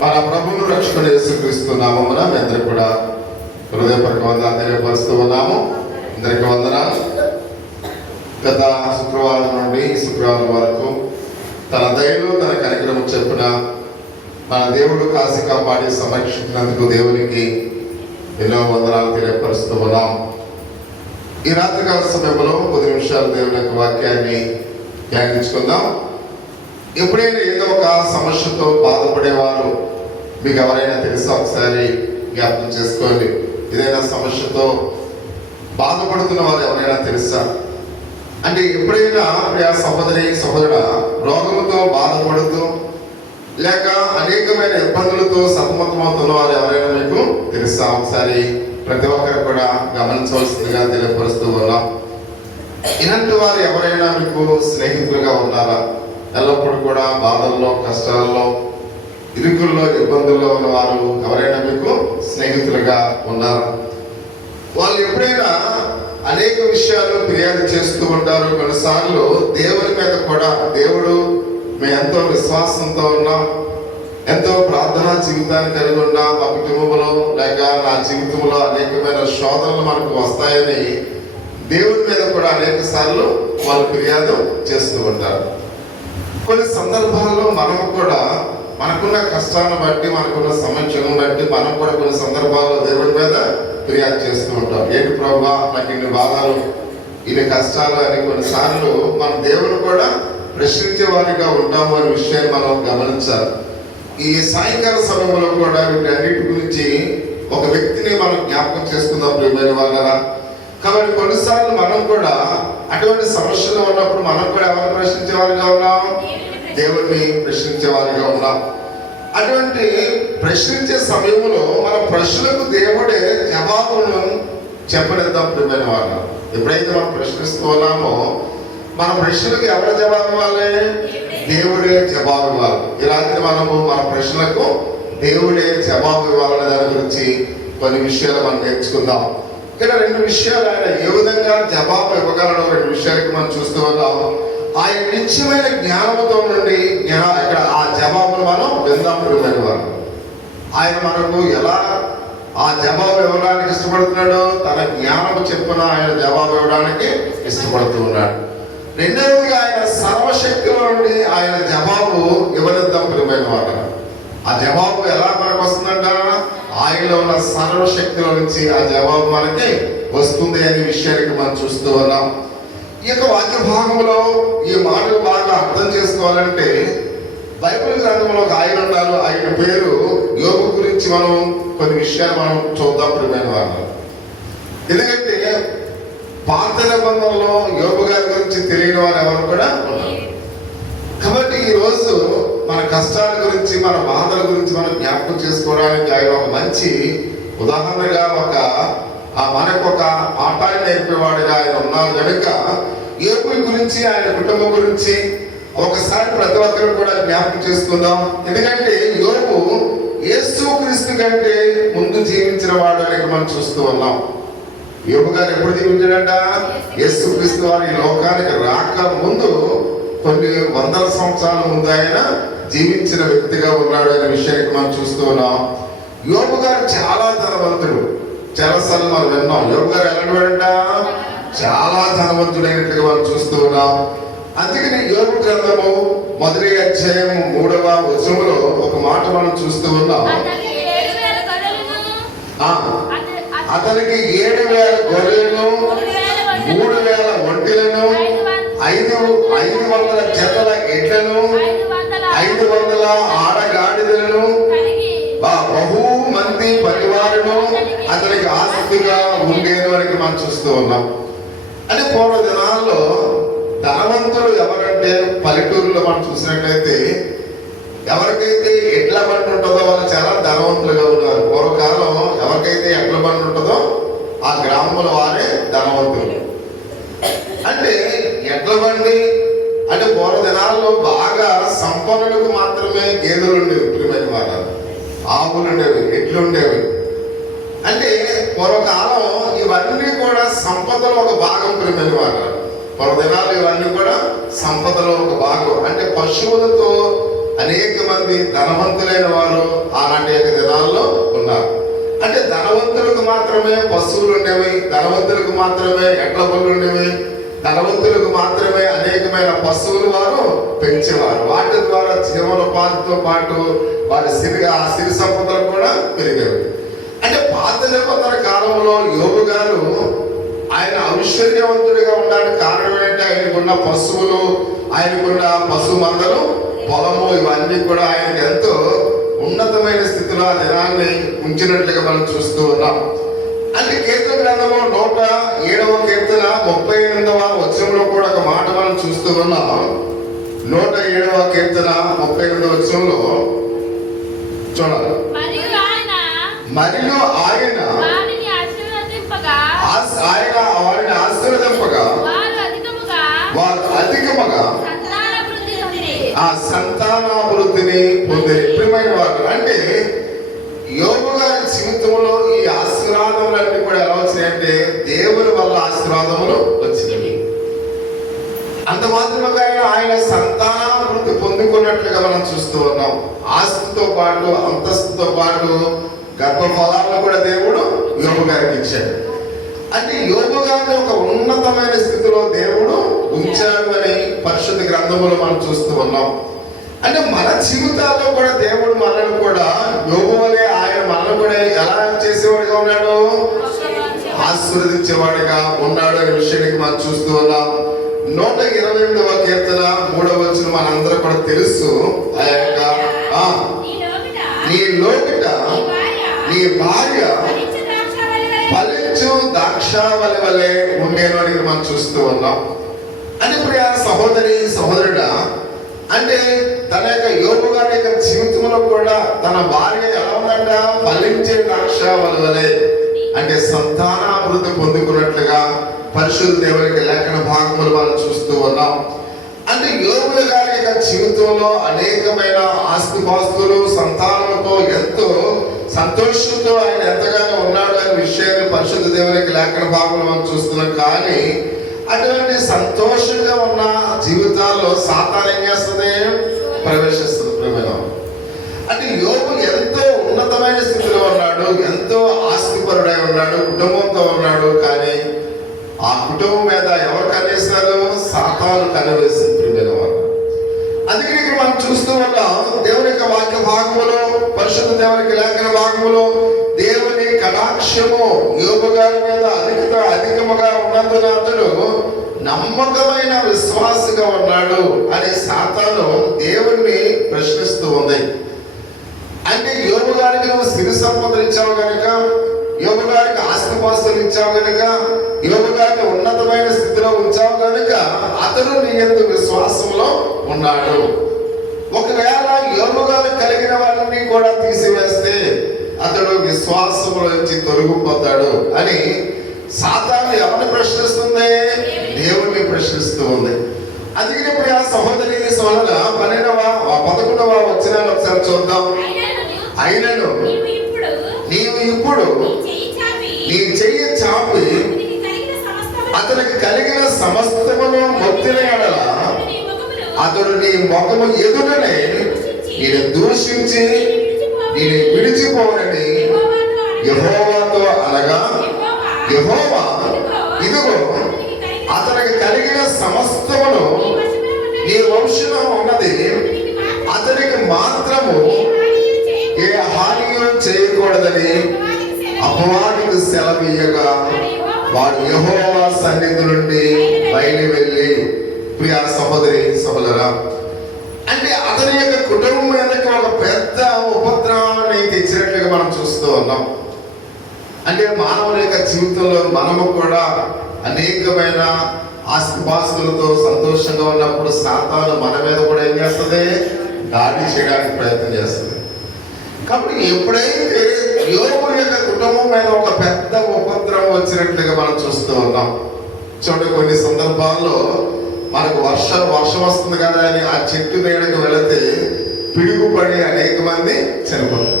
మన ప్రభువును రక్షకుడు యేసుక్రీస్తు నామమున మీ అందరికీ కూడా హృదయపూర్వక వందనాలు తెలియపరుస్తూ ఉన్నాము. అందరికీ వందనాలు. గత శుక్రవారం నుండి ఈ శుక్రవారం వరకు తన దయలో తన కనికరము చెప్పిన మన దేవుడు కాసి కాపాడి సంరక్షించినందుకు దేవునికి ఎన్నో వందనాలు తెలియపరుస్తూ ఉన్నాం. ఈ రాత్రికాల సమయంలో 10 నిమిషాలు దేవుని యొక్క వాక్యాన్ని ధ్యానించుకుందాం. ఎప్పుడైనా ఏదో ఒక సమస్యతో బాధపడేవారు మీకు ఎవరైనా తెలుసా? ఒకసారి జ్ఞాపకం చేసుకోండి. ఏదైనా సమస్యతో బాధపడుతున్న వారు ఎవరైనా తెలుసా? అంటే ఎప్పుడైనా ప్రియ సహోదరి సహోదరుడా రోగముతో బాధపడుతూ లేక అనేకమైన ఇబ్బందులతో సతమతమవుతున్న వారు ఎవరైనా మీకు తెలుసా? ఒకసారి ప్రతి ఒక్కరు కూడా గమనించవలసిందిగా తెలియపరుస్తూ ఉన్నాం. ఇలాంటి వారు ఎవరైనా మీకు స్నేహితులుగా ఉన్నారా? ఎల్లప్పుడూ కూడా బాధల్లో, కష్టాల్లో, ఇరుకుల్లో, ఇబ్బందుల్లో ఉన్న వారు ఎవరైనా మీకు స్నేహితులుగా ఉన్నారా? వాళ్ళు ఎప్పుడైనా అనేక విషయాలు ఫిర్యాదు చేస్తూ ఉంటారు. కొన్నిసార్లు దేవుని మీద కూడా, దేవుడు మేము ఎంతో విశ్వాసంతో ఉన్నాం, ఎంతో ప్రార్థనా జీవితాన్ని కలిగి ఉన్నాం, మా కుటుంబంలో లేక నా జీవితంలో అనేకమైన శోధనలు మనకు వస్తాయని దేవుని మీద కూడా అనేక సార్లు వాళ్ళు ఫిర్యాదు చేస్తూ ఉంటారు. కొన్ని సందర్భాల్లో మనం కూడా మనకున్న కష్టాలను బట్టి, మనకున్న సమస్యలను బట్టి మనం కూడా కొన్ని సందర్భాల్లో దేవుడి మీద ఫిర్యాదు చేస్తూ ఉంటాం. ఏంటి ప్రభువా నాకు ఇన్ని బాధలు, ఇన్ని కష్టాలు అని కొన్నిసార్లు మన దేవుని కూడా ప్రశ్నించే వారిగా ఉంటాము అనే విషయాన్ని మనం గమనించాలి. ఈ సాయంకాల సమయంలో కూడా వీటన్నిటి గురించి ఒక వ్యక్తిని మనం జ్ఞాపకం చేసుకుందాం ప్రియమైన వాళ్ళరా. కాబట్టి కొన్నిసార్లు మనం కూడా అటువంటి సమస్యలు ఉన్నప్పుడు మనం కూడా ఎవరిని ప్రశ్నించే వారిగా ఉన్నాం? దేవుడిని ప్రశ్నించే వారిగా ఉన్నాం. అటువంటి ప్రశ్నించే సమయంలో మన ప్రశ్నలకు దేవుడే జవాబును చెప్పనిద్దాం ప్రియమైన వాళ్ళు. ఎప్పుడైతే మనం ప్రశ్నిస్తూ ఉన్నామో మన ప్రశ్నలకు ఎవరు జవాబు ఇవ్వాలి? దేవుడే జవాబు ఇవ్వాలి. ఈ రాత్రి మనము మన ప్రశ్నలకు దేవుడే జవాబు ఇవ్వాలనే దాని గురించి కొన్ని విషయాలు మనం నేర్చుకుందాం. ఇక్కడ 2 విషయాలు ఆయన ఏ విధంగా జవాబు ఇవ్వగలడో 2 విషయాలకి మనం చూస్తూ ఉన్నాం. ఆయన నిత్యమైన జ్ఞానంతో నుండి ఇక్కడ ఆ జవాబును మనం విందాం. ఆయన మనకు ఎలా ఆ జవాబు ఇవ్వడానికి ఇష్టపడుతున్నాడో తన జ్ఞానము చెప్పున ఆయన జవాబు ఇవ్వడానికి ఇష్టపడుతూ ఉన్నాడు. రెండవదిగా ఆయన సర్వశక్తిలో నుండి ఆయన జవాబు ఇవ్వనిద్దాం ప్రియమైన వారు. ఆ జవాబు ఎలా మనకు వస్తుందంట? ఆయనలో ఉన్న సర్వశక్తిలో నుంచి ఆ జవాబు మనకి వస్తుంది అనే విషయానికి మనం చూస్తూ ఉన్నాం. ఈ యొక్క వాక్య భాగంలో ఈ మాటలు బాగా అర్థం చేసుకోవాలంటే బైబిల్ గ్రంథంలో ఒక ఆయన ఉన్నారు. ఆయన పేరు యోబు. గురించి మనం కొన్ని విషయాలు మనం చూద్దాం ప్రియమైన వారు. ఎందుకంటే పాత నిబంధనలో యోబు గారి గురించి తెలియని వారు ఎవరు కూడా ఉన్నారు. కాబట్టి ఈ రోజు మన కష్టాల గురించి, మన బాధల గురించి మనం జ్ఞాపకం చేసుకోవడానికి ఆయన ఒక మంచి ఉదాహరణగా మనకు ఒక పాఠాన్ని నేర్పేవాడిగా ఆయన ఉన్నారు కనుక యోబు గురించి, ఆయన కుటుంబం గురించి ఒకసారి ప్రతి ఒక్కరు కూడా జ్ఞాపకం చేసుకుందాం. ఎందుకంటే యోబు యేసుక్రీస్తు కంటే ముందు జీవించిన వాడు అని మనం చూస్తూ ఉన్నాం. యోబు గారు ఎప్పుడు జీవించాడంట? యేసుక్రీస్తు వారి ఈ లోకానికి రాక ముందు కొన్ని వందల సంవత్సరాల ముందు ఆయన జీవించిన వ్యక్తిగా ఉన్నాడు అనే విషయానికి మనం చూస్తూ ఉన్నాం. యోబు గారు చాలా ధనవంతుడు. చాలాసార్లు మనం విన్నాం యోబు గారు ఎలాంటివాడంట? చాలా ధనవంతుడైనట్టుగా మనం చూస్తూ ఉన్నాం. అందుకని యోబు గ్రంథము 1వ అధ్యాయం 3వ వచనంలో ఒక మాట మనం చూస్తూ ఉన్నాం. అతనికి 7,000 గొర్రెలను, 3,000 ఒంటెలను, 500 జతల ఎడ్లను, 500 ఆడగాడిదలను, బహు మంది పరివారము అతనికి ఆస్తిగా ఉండేది వరకు మనం చూస్తూ ఉన్నాం. అంటే పూర్వ దినాల్లో ధనవంతులు ఎవరంటే పల్లెటూరులో మనం చూసినట్లయితే ఎవరికైతే ఎడ్ల బండి ఉంటుందో వాళ్ళు చాలా ధనవంతులుగా ఉన్నారు. పూర్వకాలం ఎవరికైతే ఎడ్ల బండి ఉంటుందో ఆ గ్రామంలో వారే ధనవంతులు. అంటే ఎడ్ల బండి అంటే పూర్వ దినాల్లో బాగా సంపన్నులకు మాత్రమే గేదెలు ఉండేవి ప్రియమైన వారు, ఆవులు ఉండేవి, ఎడ్లు ఉండేవి. అంటే పూర్వకాలం ఇవన్నీ కూడా సంపదలో ఒక భాగం ప్రియమైన వారు. పూర్వదినాలు ఇవన్నీ కూడా సంపదలో ఒక భాగం. అంటే పశువులతో అనేక మంది ధనవంతులైన వారు ఆనాటి యొక్క దినాల్లో ఉన్నారు. అంటే ధనవంతులకు మాత్రమే పశువులు ఉండేవి, ధనవంతులకు మాత్రమే ఎడ్ల బళ్ళు ఉండేవి, ధనవంతులకు మాత్రమే అనేకమైన పశువులు వారు పెంచేవారు. వాటి ద్వారా జీవనోపాధితో పాటు వారి సిరి సంపదలు కూడా పెరిగేవి. అంటే పాత నిబంధన కాలంలో యోబు గారు ఆయన ఐశ్వర్యవంతుడిగా ఉండడానికి కారణం ఏంటంటే ఆయనకున్న పశువులు, ఆయనకున్న పశు మందలు, పొలము, ఇవన్నీ కూడా ఆయనకు ఎంతో ఉన్నతమైన స్థితిలో ఆ దినాన్ని ఉంచినట్లుగా మనం చూస్తూ ఉన్నాం. అంటే కీర్తన గ్రంథము 107వ కీర్తన 38వ వచనంలో కూడా ఒక మాట మనం చూస్తూ ఉన్నాం. 107వ కీర్తన 38వ వచనంలో చూడాలి. మరియు ఆయన వారిని ఆశీర్వదింపగా వారు అధికముగా ఆ సంతానాభివృద్ధిని పొందిరి. ప్రియమైన వారు, అంటే యోబు గారి జీవితంలో ఈ ఆశీర్వాదములన్నీ కూడా ఎలా వచ్చినాయంటే దేవుని వల్ల ఆశీర్వాదములు వచ్చినాయి. అంత మాత్రమే ఆయన సంతానాభివృద్ధి పొందుకున్నట్లుగా మనం చూస్తూ ఉన్నాం. ఆస్తితో పాటు అంతస్తుతో పాటు గర్భఫలాలను కూడా దేవుడు యోబు గారికి ఇచ్చాడు. అంటే యోబు గారిని ఒక ఉన్నతమైన స్థితిలో దేవుడు ఉంచాడు అని పరిశుద్ధ గ్రంథములో మనం చూస్తూ ఉన్నాం. అంటే మన జీవితాల్లో కూడా దేవుడు మనల్ని కూడా యోబు వలె ఆయన మనల్ని కూడా ఎలా చేసేవాడిగా ఉన్నాడు, ఆశీర్వదించేవాడిగా ఉన్నాడు అనే విషయానికి మనం చూస్తూ ఉన్నాం. 128వ కీర్తన 3వ వచనం మనందరూ కూడా తెలుసు. ఆ యొక్క నీ లోకిట నీ భార్య ఫలించు ద్రాక్షావళి వలె ఉండేను అని మనం చూస్తూ ఉన్నాం. అంటే ప్రియ సహోదరి సహోదరుడా, అంటే తన యొక్క యోబు గారి యొక్క జీవితంలో కూడా తన భార్య ఎలా ఉందంట, ఫలించే ద్రాక్షావళి వలె, అంటే సంతానాభివృద్ధి పొందుకున్నట్లుగా పరిశుద్ధ దేవునికి లేఖన భాగములు మనం చూస్తూ ఉన్నాం. అంటే యోబు గారి యొక్క జీవితంలో అనేకమైన ఆస్తిపాస్తులు, సంతానంతో ఎంతో సంతోషంతో ఆయన ఎంతగానో ఉన్నాడు అనే విషయాన్ని పరిశుద్ధ దేవునికి లేఖన భాగంలో మనం చూస్తున్నాం. కానీ అటువంటి సంతోషంగా ఉన్న జీవితాల్లో సాతాను ఏం చేస్తుంది, ప్రవేశిస్తుంది. ప్రేమ అంటే యోబు ఎంతో ఉన్నతమైన స్థితిలో ఉన్నాడు, ఎంతో ఆస్తిపరుడై ఉన్నాడు, కుటుంబంతో ఉన్నాడు. కానీ ఆ కుటుంబం మీద ఎవరు కనేశారు, సాతాను కనివేసింది. అందుకే ఇక్కడ మనం చూస్తూ ఉన్నాం దేవుని యొక్క వాక్య భాగములో, పరిశుద్ధ దేవునికి లేఖన భాగములో దేవుని కటాక్షము యోబు గారి మీద అధికముగా ఉన్నందున అతడు నమ్మకమైన విశ్వాసగా ఉన్నాడు అని సాతాను దేవుణ్ణి ప్రశ్నిస్తూ ఉంది. అంటే యోబు గారికి నువ్వు సిరి సంపదలు ఇచ్చావు కనుక, యోబు గారికి ఆస్తిపాస్తులు ఇచ్చావు కనుక, యోబు గారిని ఉన్నతమైన స్థితిలో ఉంచావు కనుక అతడు నీ యందు విశ్వాసంలో ఉన్నాడు. ఒకవేళ యోబు గారు కలిగిన వారిని కూడా తీసివేస్తే అతడు విశ్వాసంలో నుంచి తొలగిపోతాడు అని సాతాను ఎవరిని ప్రశ్నిస్తుంది, దేవుణ్ణి ప్రశ్నిస్తూ ఉంది. అందుకని ఇప్పుడు ఆ సహోదరి సోదర 11వ వచనాన్ని ఒకసారి చూద్దాం. అయినను నీవు ఇప్పుడు నీ చెయ్యి చాపి అతనికి కలిగిన సమస్తమును మొత్తిన ఎడల అతడు నీ ముఖము ఎదుటనే నేను దూషించి నేను విడిచిపోనని యెహోవాతో అనగా, యెహోవా ఇదిగో అతనికి కలిగిన సమస్తమును నీ వంశంలో ఉన్నది, అతనికి మాత్రము ఏ హానియో చేయకూడదని అపవాదికి సెలవీయగా వాడు యెహోవా సన్నిధి నుండి బయలు వెళ్ళి. ప్రియ సహోదరి సహోదరా, అంటే అతని యొక్క కుటుంబం మీదకి ఒక పెద్ద ఉపద్రవాన్ని తెచ్చినట్లుగా మనం చూస్తూ ఉన్నాం. అంటే మానవుల యొక్క జీవితంలో మనము కూడా అనేకమైన ఆస్తిపాస్తులతో సంతోషంగా ఉన్నప్పుడు సాతాను మన మీద కూడా ఏం చేస్తుంది, దాడి చేయడానికి ప్రయత్నం చేస్తుంది. కాబట్టి ఎప్పుడైతే యోబు యొక్క కుటుంబం మీద ఒక పెద్ద ఉపద్రవం వచ్చినట్లుగా మనం చూస్తూ ఉన్నాం. చూడండి, కొన్ని సందర్భాల్లో మనకు వర్షం వస్తుంది కదా అని ఆ చెట్టు నీడకు వెళితే పిడుగుపడి అనేక మంది చనిపోతారు.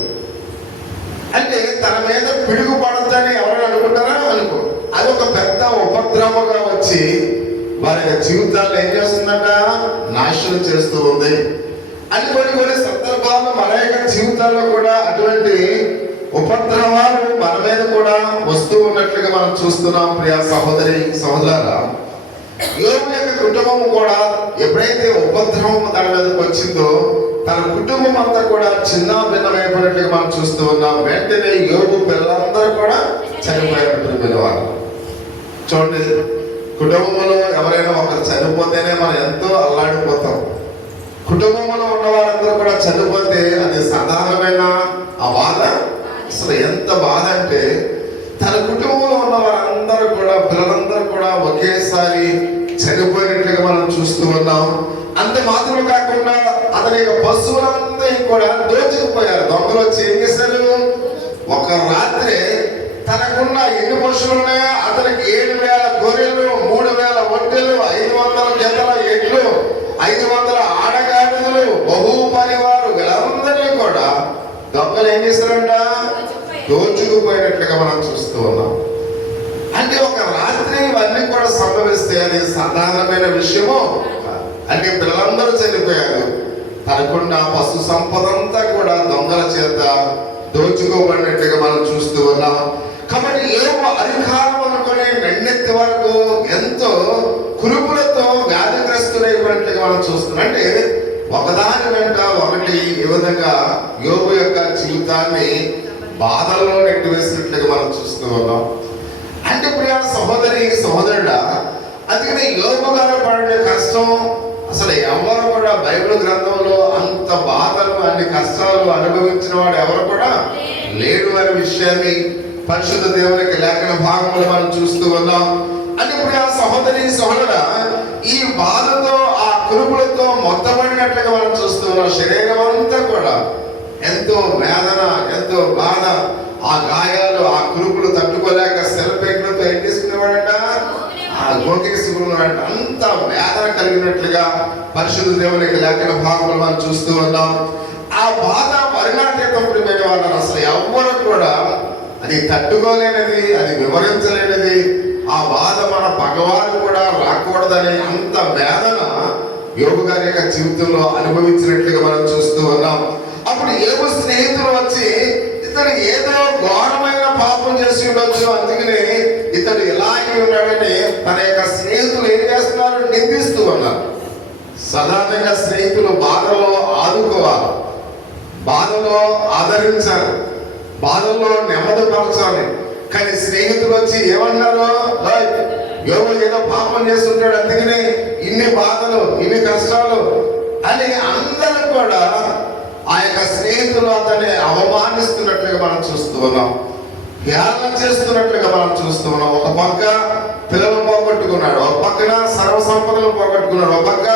అంటే తన మీద పిడుగు పడద్దని ఎవరైనా అనుకుంటారా? అనుకో. అది ఒక పెద్ద ఉపద్రవగా వచ్చి వారి జీవితాల్లో ఏం చేస్తుందంట, నాశనం చేస్తూ ఉంది. అని కొన్ని సందర్భాల్లో మన యొక్క జీవితాల్లో కూడా అటువంటి ఉపద్రవాలు మన మీద కూడా వస్తూ ఉన్నట్లుగా మనం చూస్తున్నాం. ప్రియ సహోదరి సహోదరులారా, యోబు యొక్క కుటుంబం కూడా ఎప్పుడైతే ఉపద్రవం తన మీదకి వచ్చిందో తన కుటుంబం అంతా కూడా చిన్న భిన్నమైపోయినట్లుగా మనం చూస్తూ ఉన్నాం. వెంటనే యోబు పిల్లలందరూ కూడా చనిపోయినట్టు వాళ్ళు చూడండి. కుటుంబంలో ఎవరైనా ఒకరు చనిపోతేనే మనం ఎంతో అల్లాడిపోతాం. కుటుంబంలో ఉన్న వారందరూ కూడా చనిపోతే అది సాధారణమైన ఆ బాధ అసలు ఎంత బాధ అంటే తన కుటుంబంలో ఉన్న వారందరూ కూడా పిల్లలందరూ కూడా ఒకేసారి చనిపోయినట్లుగా మనం చూస్తూ ఉన్నాం. అంత మాత్రమే కాకుండా అతని యొక్క పశువులందరూ కూడా దోచుకుపోయారు. దొంగలు వచ్చి ఏం చేశారు, ఒక రాత్రి తనకున్న ఎన్ని పశువులు ఉన్నాయో అతనికి 7,000 గొర్రెలు, 3,000 ఒంటెలు, 500 జతల ఎడ్లు, 500 ఆడగాడిదలు, బహు పనివారు వీళ్ళందరినీ కూడా దొంగలు ఏం చేశారంట, దోచుకుపోయినట్లుగా మనం చూస్తూ ఉన్నాం. అంటే ఒక రాత్రి ఇవన్నీ కూడా సంభవిస్తే అది సాధారణమైన విషయము. అంటే పిల్లలందరూ చనిపోయారు. తనకున్న పశు సంపద అంతా కూడా దొంగల చేత దోచుకోబడినట్టుగా మనం చూస్తూ ఉన్నాం. కాబట్టి యోబు అధికారం అనుకునే నెన్నెత్తి వరకు ఎంతో కురుపులతో వ్యాధిగ్రస్తులైనట్టుగా మనం చూస్తున్నాం. అంటే ఒకదాని వెంట ఒకటి ఈ విధంగా యోబు యొక్క జీవితాన్ని బాధల్లో నెట్టివేసినట్లుగా మనం చూస్తూ ఉన్నాం. అంటే ప్రియ సహోదరి సహోదరుడా, అందుకని యోబు గారు పడిన కష్టం అసలు ఎవరు కూడా బైబిల్ గ్రంథంలో అంత బాధలు అన్ని కష్టాలు అనుభవించిన వాడు ఎవరు కూడా లేడు అనే విషయాన్ని పరిశుద్ధ దేవునికి లేఖన భాగంలో మనం చూస్తూ ఉన్నాం. అంటే ప్రియ సహోదరి సహోదరుడా, ఈ బాధతో ఆ కురుపులతో మొత్తబడినట్లుగా మనం చూస్తూ ఉన్నాం. శరీరం అంతా కూడా ఎంతో వేదన, ఎంతో బాధ, ఆ గాయాలు ఆ కురుపులు తట్టుకోలేక సెలపేకులతో ఏం చేసుకునేవాడంట, ఆ గోకేసుకున్నాడంట. అంత వేదన కలిగినట్లుగా పరిశుద్ధ దేవునికి లేఖన భాగంలో మనం చూస్తూ ఉన్నాం. ఆ బాధ పరిణాతీతం ప్రియమైన వాళ్ళని అసలు ఎవ్వరు కూడా అది తట్టుకోలేనిది, అది వివరించలేనిది. ఆ బాధ మన భగవాను కూడా రాకూడదని అంత వేదన యోబు గారి యొక్క జీవితంలో అనుభవించినట్లుగా మనం చూస్తూ ఉన్నాం. అప్పుడు యోబు స్నేహితులు వచ్చి ఇతడు ఏదో ఘోరమైన పాపం చేసి ఉండొచ్చు, అందుకని ఇతడు ఇలాగే ఉన్నాడని తన యొక్క స్నేహితులు ఏం చేస్తున్నారు, నిందిస్తూ ఉన్నారు. సాధారణంగా స్నేహితులు బాధలో ఆదుకోవాలి, బాధలో ఆదరించాలి, బాధల్లో నెమ్మదిపరచాలి. కానీ స్నేహితులు వచ్చి ఏమన్నారు, యోబు ఏదో పాపం చేస్తుంటాడు, అందుకని ఇన్ని బాధలు, ఇన్ని కష్టాలు అని అందరూ కూడా ఆ యొక్క స్నేహితులు అతన్ని అవమానిస్తున్నట్లుగా మనం చూస్తూ ఉన్నాం, ధ్యానం చేస్తున్నట్లుగా మనం చూస్తూ ఉన్నాం. ఒక పక్క పిల్లలు పోగొట్టుకున్నాడు, ఒక పక్కన సర్వ సంపదలు పోగొట్టుకున్నాడు, ఒక పక్క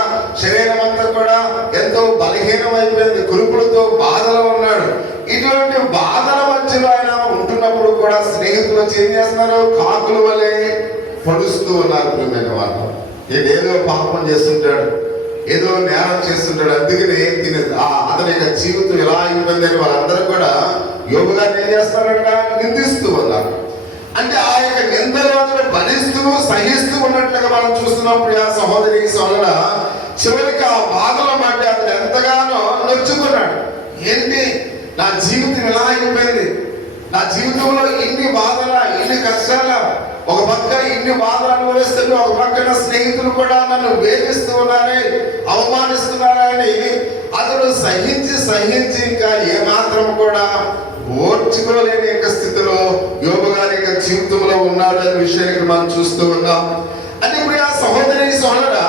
శరీరం అంతా కూడా ఎంతో బలహీనం అయిపోయింది, కురుపులతో బాధలో ఉన్నాడు. ఇటువంటి బాధల మధ్యలో ఆయన ఉంటున్నప్పుడు కూడా స్నేహితులు వచ్చి ఏం చేస్తున్నారు, కాకుల వలె పొడుస్తూ ఉన్నారు. ప్రియమైన వాళ్ళు, ఏదో పాపం చేస్తుంటాడు, ఏదో నేరం చేస్తుంటాడు, అందుకని అతని యొక్క జీవితం ఎలా అయిపోయింది అని వాళ్ళందరూ కూడా యోబు గారిని ఏం చేస్తారంట, నిందిస్తూ ఉన్నారు. అంటే ఆ యొక్క నిందలను భరిస్తూ సహిస్తూ ఉన్నట్లుగా మనం చూస్తున్నాం. ప్రియ సహోదరి సహోదరుడా, చివరికి ఆ బాధల మాట అతను ఎంతగానో నొచ్చుకున్నాడు. ఏంటి, నా జీవితం ఎలా అయిపోయింది, నా జీవితంలో ఇన్ని బాధల, ఇన్ని కష్టాల, ఒక పక్క ఇన్ని బాధలు అనుభవిస్తున్నా, ఒక పక్కన స్నేహితులు కూడా నన్ను వేధిస్తూ ఉన్నారని, అవమానిస్తున్నారని అతడు సహించి ఇంకా ఏమాత్రం కూడా ఓర్చుకోలేని యొక్క స్థితిలో యోబు గారి యొక్క జీవితంలో ఉన్నాడు అనే విషయానికి మనం చూస్తూ ఉన్నాం. అంటే ఇప్పుడు ఆ సహోదరి సోదరుడా,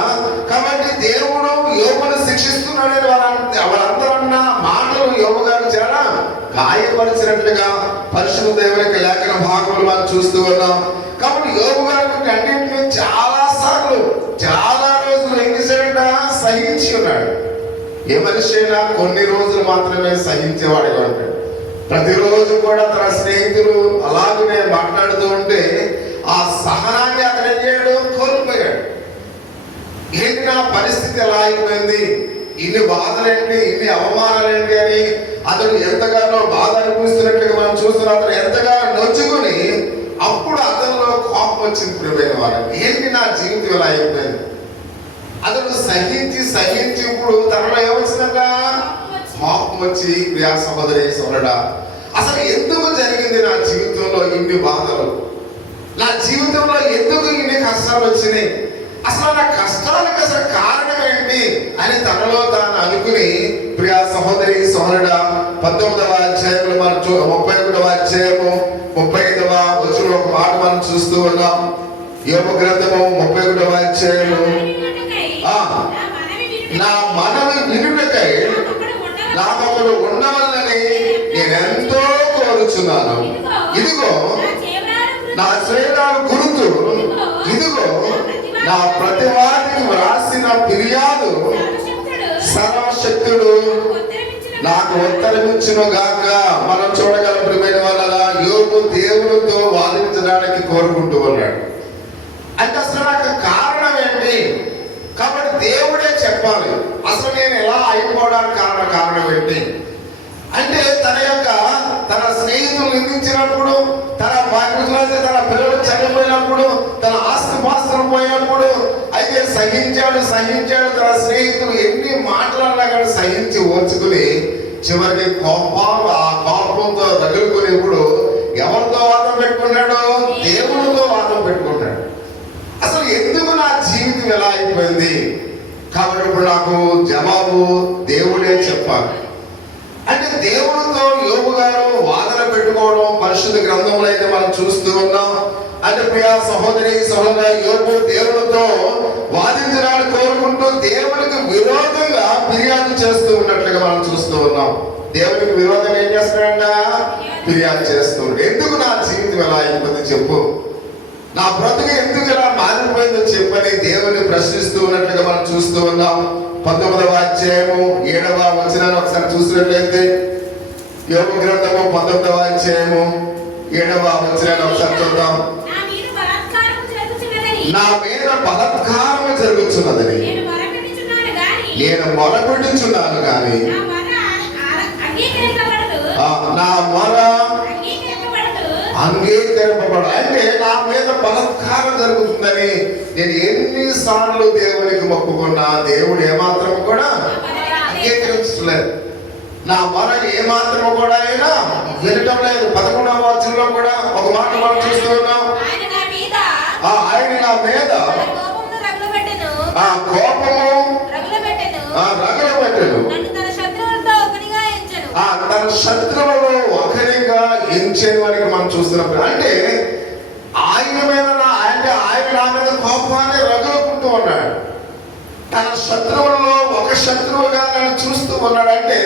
కాబట్టి దేవుడు యోబును శిక్షిస్తున్నాడని వాళ్ళందరూ అన్న మాటలు యోబు గారు చాలా గాయపరిచినట్లుగా పరిశుద్ధ దేవునికి లేఖన భాగంలో మనం చూస్తూ ఉన్నాం. కాబట్టి యోబు గారికి అన్నింటినీ చాలా సార్లు, చాలా రోజులు ఏం చేశాడంట, సహించి ఉన్నాడు. ఏ మనిషి అయినా కొన్ని రోజులు మాత్రమే సహించేవాడుగా ఉంటాడు. ప్రతిరోజు కూడా తన స్నేహితులు అలాగనే మాట్లాడుతూ ఉంటే ఆ సహనాన్ని అతను ఏం చేయడు, కోల్పోయాడు. ఏంటి నా పరిస్థితి ఎలా అయిపోయింది, ఇన్ని బాధలేంటి, ఇన్ని అవమానాలేంటి అని అతను ఎంతగానో బాధ అనిపిస్తున్నట్లుగా మనం చూస్తున్నాం. అతను ఎంతగానో నొచ్చుకుని అప్పుడు అతనిలో కోపం వచ్చింది. ప్రియమైన వారు, ఏంటి నా జీవితం ఎలా అయిపోయింది, అతడు సహించి ఇప్పుడు తనలో ఏమొచ్చిందంట? కోపం వచ్చి, ప్రియా సహోదరి సోదరుడా, అసలు ఎందుకు జరిగింది నా జీవితంలో ఇన్ని బాధలు? నా జీవితంలో ఎందుకు ఇన్ని కష్టాలు వచ్చినాయి? అసలు నా కష్టాలకు అసలు కారణం ఏంటి అని తనలో తాను అనుకుని, ప్రియా సహోదరి సోదరుడా, 19వ అధ్యాయంలో మనం 31వ అధ్యాయము 35వ వచనంలో ఒక మాట మనం చూస్తూ ఉన్నాం. యోబు గ్రంథము 31వ అధ్యాయము, నా మనవి వినుటకై నాకొకడు ఉండవల్లని నేనెంతో కోరుచున్నాను. ఇదిగో నా శ్రేణాలు గురుతు, ఇదిగో నా ప్రతివాదికి వ్రాసిన ఫిర్యాదు, సర్వశక్తుడు నాకు ఉత్తరమిచ్చును గాక. మనం చూడగల ప్రియమైన వాళ్ళ యోబు దేవునితో వాదించడానికి కోరుకుంటూ ఉన్నాడు. అంటే అసలు నాకు కారణం ఏంటి? కాబట్టి దేవుడే చెప్పాలి అసలు నేను ఎలా అయిపోవడానికి కారణం ఏంటి అంటే, తన స్నేహితులు నిందించినప్పుడు, తన పిల్లలు చనిపోయినప్పుడు, తన ఆస్తిపాస్తులు పోయినప్పుడు అయితే సహించాడు. తన స్నేహితులు ఎన్ని మాటలన్నా కానీ సహించి ఓర్చుకుని చివరికి కోపంతో రగులుకునేప్పుడు ఎవరితో వాదం పెట్టుకున్నాడు? దేవుడితో వాదం పెట్టుకున్నాడు. అసలు ఎందుకు నా జీవితం ఎలా అయిపోయింది? కాబట్టి ఇప్పుడు నాకు జవాబు దేవుడే చెప్పాలి. అంటే దేవుడితో యోబు గారు వాదన పెట్టుకోవడం పరిశుద్ధ గ్రంథంలో అయితే మనం చూస్తూ ఉన్నాం. అంటే ప్రియా సహోదరి సహోదర, యోబు దేవుడితో వాదించడానికి కోరుకుంటూ దేవునికి విరోధంగా ఫిర్యాదు చేస్తూ ఉన్నట్లుగా మనం చూస్తూ ఉన్నాం. దేవునికి విరోధంగా ఏం చేస్తున్నాడంట? ఫిర్యాదు చేస్తూ. ఎందుకు నా జీవితం ఎలా అయిపోయింది చెప్పు, నా బ్రతుకు ఎందుకు ఇలా మారిపోయిందో చెప్పని దేవుని ప్రశ్నిస్తూ ఉన్నట్లుగా మనం చూస్తూ ఉన్నాం. 19వ అధ్యాయము 7వ వచనాన్ని ఒకసారి చూసినట్లయితే, యోబు గ్రంథము 19వ అధ్యాయము 7వ వచనాన్ని ఒకసారి చూద్దాం. నా మీద బలాత్కారం జరుగుతున్నదని నేను మొరపెట్టుచున్నాను కానీ నా మొర అంగీకరింపబడ. అంటే నా మీద బలాత్కారం జరుగుతుందని నేను ఎన్నిసార్లు దేవునికి మొక్కుకున్నా దేవుడు ఏమాత్రం కూడా అంగీకరించలేదు. నా మొర ఏమాత్రం కూడా అయినా వినటం లేదు. 11వ వచనంలో కూడా ఒక మాట మనం చూస్తూ ఉన్నాం. ఆయన నా మీద కోపము రగలబెట్టెను, తన శత్రువులో ఒకరిగా ఎంచెను అని మనం చూస్తున్నప్పుడు, అంటే ఆయన మీద ఆయన నా మీద కోపాన్ని రగులుకుంటూ ఉన్నాడు. తన శత్రువులలో ఒక శత్రువుగా నన్ను చూస్తూ ఉన్నాడు. అంటే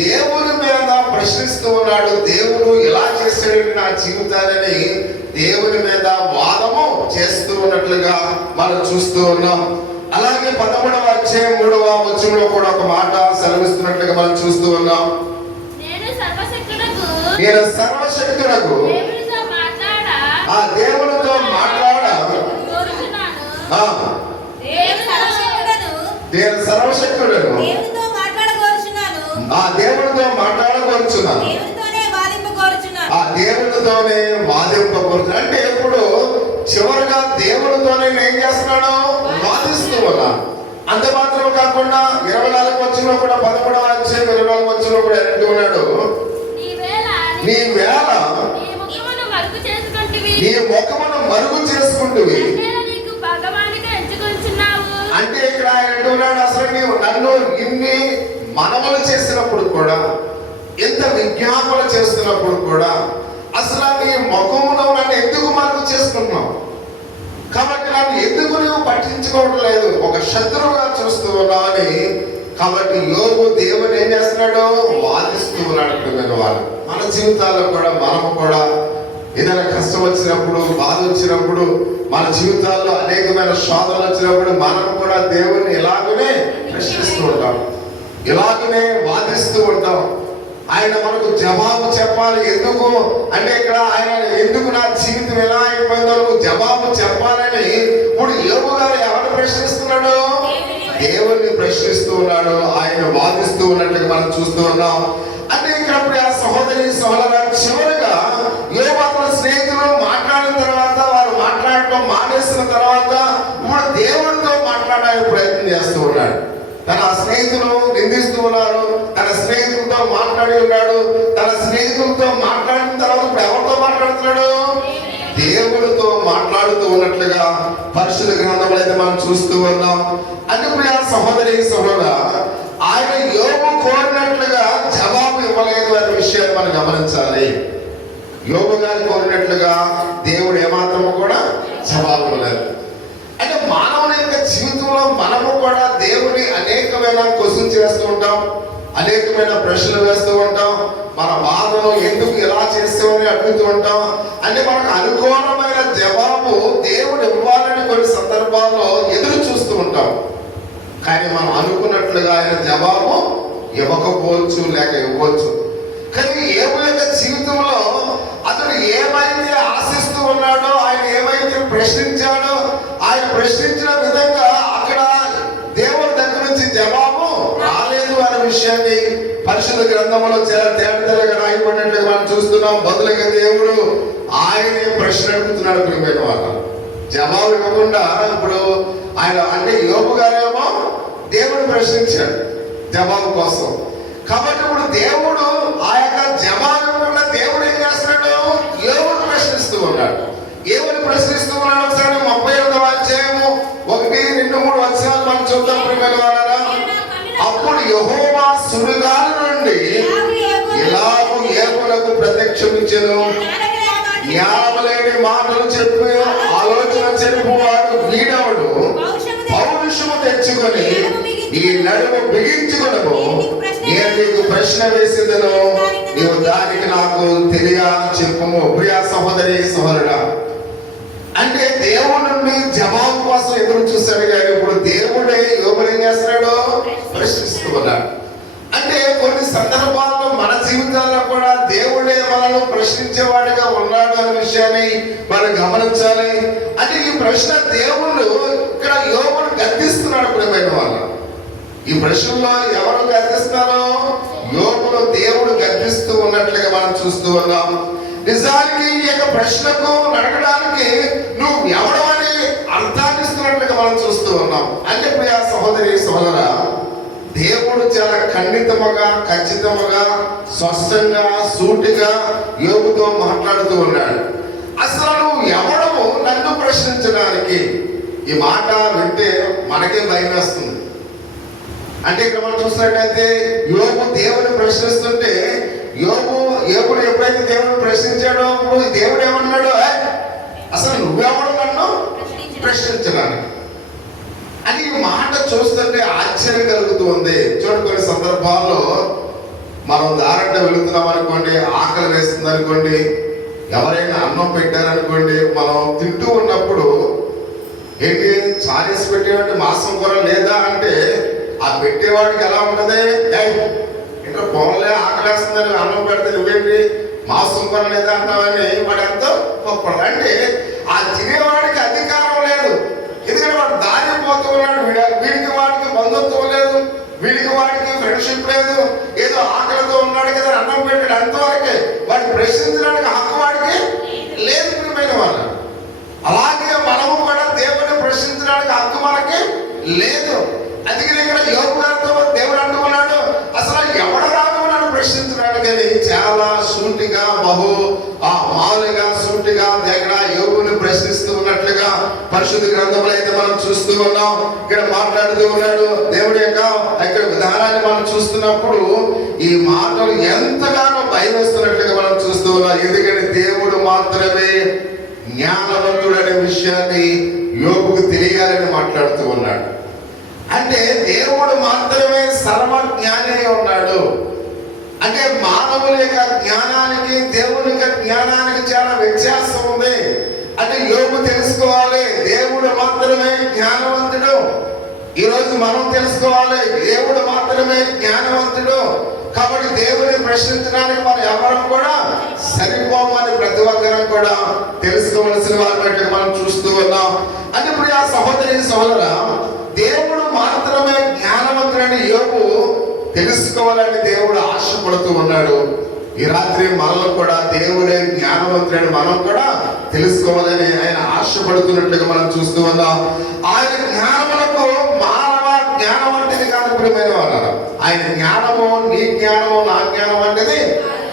దేవుని మీద ప్రశ్నిస్తూ ఉన్నాడు. దేవుడు ఎలా చేశాడు నా జీవితాన్ని దేవుని మీద వాదము చేస్తూ ఉన్నట్లుగా మనం చూస్తూ ఉన్నాం. అలాగే 13వ అధ్యాయం 3వ వచనంలో కూడా ఒక మాట సెలవిస్తున్నట్లుగా మనం చూస్తూ ఉన్నాం. నేను సర్వశక్తులకు ఆ దేవునితో మాట్లాడ నేను సర్వశక్తుడను ఆ దేవునితో మాట్లాడగోరుచున్నాను, ఆ దేవునితోనే వాదింపగోరుచున్నాను. అంటే ఇప్పుడు చివరిగా దేవునితోనే ఏం చేస్తున్నాడు? వాదిస్తూ ఉన్నాను. అంత మాత్రం కాకుండా 24వ వచనంలో కూడా 13వ అధ్యాయం 24వ వచనంలో కూడా అంటూ ఉన్నాడు, నీ వేళ నీ ముఖమును మరుగు చేసుకుంటువి. అంటే ఇక్కడ ఆయన అంటున్నాడు, అసలు నీవు నన్ను ఇన్ని మనములు చేసినప్పుడు కూడా, ఎంత విజ్ఞాపన చేస్తున్నప్పుడు కూడా అసలు నీ ముఖమును నన్ను ఎందుకు మరుగు చేసుకుంటున్నావు? కాబట్టి నన్ను ఎందుకు నువ్వు పట్టించుకోవడం లేదు, ఒక శత్రువుగా చూస్తూ ఉన్నావు అని. కాబట్టి యోబు దేవుని ఏం చేస్తున్నాడు? వాదిస్తూ ఉన్నాడు. వాళ్ళు మన జీవితాల్లో కూడా మనము కూడా ఏదైనా కష్టం వచ్చినప్పుడు, బాధ వచ్చినప్పుడు, మన జీవితాల్లో అనేకమైన శోధనలు వచ్చినప్పుడు మనం కూడా దేవుణ్ణి ఇలాగనే ప్రశ్నిస్తూ ఉంటాం, ఇలాగనే వాదిస్తూ ఉంటాం. ఆయన మనకు జవాబు చెప్పాలి. ఎందుకు అంటే ఇక్కడ ఆయన ఎందుకు నా జీవితం ఎలా అయిపోయిందో నువ్వు జవాబు చెప్పాలని ఇప్పుడు యోబు గారు ఎవరు ప్రశ్నిస్తున్నాడు? దేవుణ్ణి ప్రశ్నిస్తూ ఉన్నాడు. ఆయన వాదిస్తూ ఉన్నట్లుగా మనం చూస్తూ ఉన్నాం. అంటే ఇక్కడ ఆ సహోదరి సహోదరు చివరిగా యోబు అతని స్నేహితులు మాట్లాడిన తర్వాత, వారు మాట్లాడటం మానేసిన తర్వాత ఇప్పుడు దేవుడితో మాట్లాడడానికి ప్రయత్నం స్నేహితులు నిందిస్తూ ఉన్నారు, తన స్నేహితులతో మాట్లాడి ఉన్నాడు. తన స్నేహితులతో మాట్లాడిన తర్వాత ఇప్పుడు ఎవరితో మాట్లాడుతున్నాడు? దేవుడితో మాట్లాడుతూ ఉన్నట్లుగా పరిశుద్ధ గ్రంథంలో అయితే మనం చూస్తూ ఉన్నాం. అందుకు సహోదరి సహోదరా, ఆయన యోబు కోరినట్లుగా జవాబు ఇవ్వలేదు అనే విషయాన్ని మనం గమనించాలి. యోబు గారు కోరినట్లుగా దేవుడు ఏమాత్రము కూడా జవాబు ఇవ్వలేదు. అంటే మానవుని యొక్క జీవితంలో మనము కూడా దేవుని అనేకమైన క్వశ్చన్ చేస్తూ ఉంటాం, అనేకమైన ప్రశ్నలు వేస్తూ ఉంటాం. మన బాధను ఎందుకు ఎలా చేస్తామని అడుగుతూ ఉంటాం. అంటే మనకు అనుకూలమైన జవాబు దేవుడు ఇవ్వాలని కొన్ని సందర్భాల్లో ఎదురు చూస్తూ ఉంటాం. కానీ మనం అనుకున్నట్లుగా ఆయన జవాబు ఇవ్వకపోవచ్చు, లేక ఇవ్వచ్చు. కానీ యోబు యొక్క జీవితంలో అతడు ఏమైతే ఆశిస్తూ ఉన్నాడో, ఆయన ఏమైతే ప్రశ్నించాడో, ఆయన ప్రశ్నించిన విధంగా అక్కడ దేవుడి దగ్గర నుంచి జవాబు రాలేదు అనే విషయాన్ని పరిశుద్ధ గ్రంథంలో చాలా తేటగా రాయబడినట్లుగా మనం చూస్తున్నాం. బదులుగా దేవుడు ఆయనే ప్రశ్న అడుగుతున్నాడు. ప్రియమైన వాళ్ళ జవాబు ఇవ్వకుండా ఇప్పుడు ఆయన అంటే యోబు గారేమో దేవుడు ప్రశ్నించాడు జవాబు కోసం. కాబట్టి ఇప్పుడు దేవుడు ఆ యొక్క జవాబు ఇవ్వకుండా దేవుడు ఏం చేస్తున్నాడు? యోబును ప్రశ్నిస్తూ ఉన్నాడు. ఏమని ప్రశ్నిస్తూ ఉన్నాడు? ఒకసారి 38వ అధ్యాయము 1, 2, 3 వచనాలు మనం చూద్దాం. ప్రియమైన వాళ్ళారా, అప్పుడు యెహోవా సుడిగాలి నుండి ఇలాగు యోబునకు ప్రత్యక్షమించెను. జ్ఞానములేని మాటలు చెప్పి ఆలోచన చెప్పువాడు వీడవుడు. పౌరుషము తెచ్చుకొని ఈ నడుము బిగించుకొనము. నేను నీకు ప్రశ్న వేసిందను, నీవు దానికి నాకు తెలియ చెప్పుము. ప్రియా సహోదరి సహోదరుడా, అంటే దేవుడి నుండి జవాబు కోసం ఎదురు చూస్తాడు. కానీ ఇప్పుడు దేవుడే యోబుని ఏం చేస్తున్నాడు? ప్రశ్నిస్తూ ఉన్నాడు. అంటే కొన్ని సందర్భాల్లో మన జీవితాల్లో కూడా దేవుడే మనల్ని ప్రశ్నించేవాడిగా ఉన్నాడు అనే విషయాన్ని మనం గమనించాలి. అంటే ఈ ప్రశ్న దేవుడు ఇక్కడ యోబును గద్దిస్తున్నాడు. ప్రియమైన వాళ్ళ ఈ ప్రశ్నలో ఎవరు గద్దిస్తున్నారో? యోబును దేవుడు గద్దిస్తూ ఉన్నట్లుగా మనం చూస్తూ ఉన్నాం. నిజానికి ఈ యొక్క ప్రశ్నకు అడగడానికి నువ్వు ఎవడమని అర్థాన్ని ఇస్తున్నట్లుగా మనం చూస్తూ ఉన్నాం. అంటే ప్రియా సహోదరి సహోదరా, దేవుడు చాలా ఖండితముగా, ఖచ్చితముగా, స్పష్టంగా, సూటిగా యోబుతో మాట్లాడుతూ ఉన్నాడు. అసలు నువ్వు ఎవడము నన్ను ప్రశ్నించడానికి? ఈ మాట వింటే మనకే భయం వేస్తుంది. అంటే ఇక్కడ మనం చూసినట్టయితే యోబు దేవుని ప్రశ్నిస్తుంటే యోబుడు ఎప్పుడైతే దేవుని ప్రశ్నించాడో అప్పుడు దేవుడు ఏమన్నాడు? అసలు నువ్వెవడు నన్ను ప్రశ్నించడానికి అని ఈ మాట చూస్తుంటే ఆశ్చర్యం కలుగుతుంది. చూడండి, కొన్ని సందర్భాల్లో మనం దారంట వెళుతున్నాం అనుకోండి, ఆకలి వేస్తుంది అనుకోండి, ఎవరైనా అన్నం పెట్టారనుకోండి, మనం తింటూ ఉన్నప్పుడు ఏంటి చాలీస్ పెట్టేవాడి మాంసం కూర లేదా అంటే ఆ పెట్టేవాడికి ఎలా ఉంటుంది? ఇంకా పోలే ఆకలేస్తుందని అన్నం పెడితే నువ్వేంటి మాంసం కూర లేదా అంటావని వాడు ఎంతో గొప్పడు. అంటే ఆ తినేవాడికి అధికారం లేదు, ఎందుకంటే వాడు దారి పోతూ ఉన్నాడు. వీడికి వాడికి బంధుత్వం లేదు, వీడికి వాడికి ఫ్రెండ్షిప్ లేదు, ఏదో ఆకలితో ఉన్నాడు కదా అన్నం పెట్టాడు, అంతవరకే. వాడిని ప్రశ్నించడానికి హక్కు వాడికి లేదు. ప్రియమైన వాళ్ళు, అలాగే మనము కూడా దేవుడిని ప్రశ్నించడానికి హక్కు మనకి లేదు. అందుకని ఇక్కడ యోబు గారితో దేవుడు అంటున్నాడు, అసలు ఎవడ రాదు నన్ను ప్రశ్నించడానికి అని చాలా సూటిగా, మామూలుగా సూటిగా దగ్గర యోబుని ప్రశ్నిస్తూ ఉన్నట్లుగా పరిశుద్ధ గ్రంథంలో అయితే మనం చూస్తూ ఉన్నాం. ఇక్కడ మాట్లాడుతూ ఉన్నాడు. దేవుడి యొక్క ఇక్కడ విధానాన్ని మనం చూస్తున్నప్పుడు ఈ మాటలు ఎంతగానో భయం వేస్తున్నట్లుగా మనం చూస్తూ ఉన్నాం. ఎందుకంటే దేవుడు మాత్రమే జ్ఞానవంతుడు అనే విషయాన్ని యోబుకు తెలియాలని మాట్లాడుతూ ఉన్నాడు. అంటే దేవుడు మాత్రమే సర్వజ్ఞాని అయి ఉన్నాడు. అంటే మానవుల యొక్క జ్ఞానానికి దేవుని యొక్క జ్ఞానానికి చాలా వ్యత్యాసం ఉంది. అంటే యోబు తెలుసుకోవాలి, దేవుడు మాత్రమే జ్ఞానవంతుడు. ఈరోజు మనం తెలుసుకోవాలి, దేవుడు మాత్రమే జ్ఞానవంతుడు. కాబట్టి దేవుని ప్రశ్నించడానికి మనం ఎవరం కూడా సరిపోమని ప్రతి ఒక్కరం కూడా తెలుసుకోవలసిన వారి మనం చూస్తూ ఉన్నాం. అంటే ఇప్పుడు ఆ సహోదరి సహోదరా, దేవుడు మాత్రమే జ్ఞానవంతుడని యోబు తెలుసుకోవాలని దేవుడు ఆశపడుతూ ఉన్నాడు. ఈ రాత్రి మనలో కూడా దేవుడే జ్ఞానవంతుడని మనం కూడా తెలుసుకోవాలని ఆయన ఆశపడుతున్నట్లుగా మనం చూస్తూ ఉన్నాం. ఆయన జ్ఞానములకు మానవ జ్ఞానవంతుని కాదు ప్రియమైన వాళ్ళ ఆయన జ్ఞానము నీ జ్ఞానము నా జ్ఞానం అనేది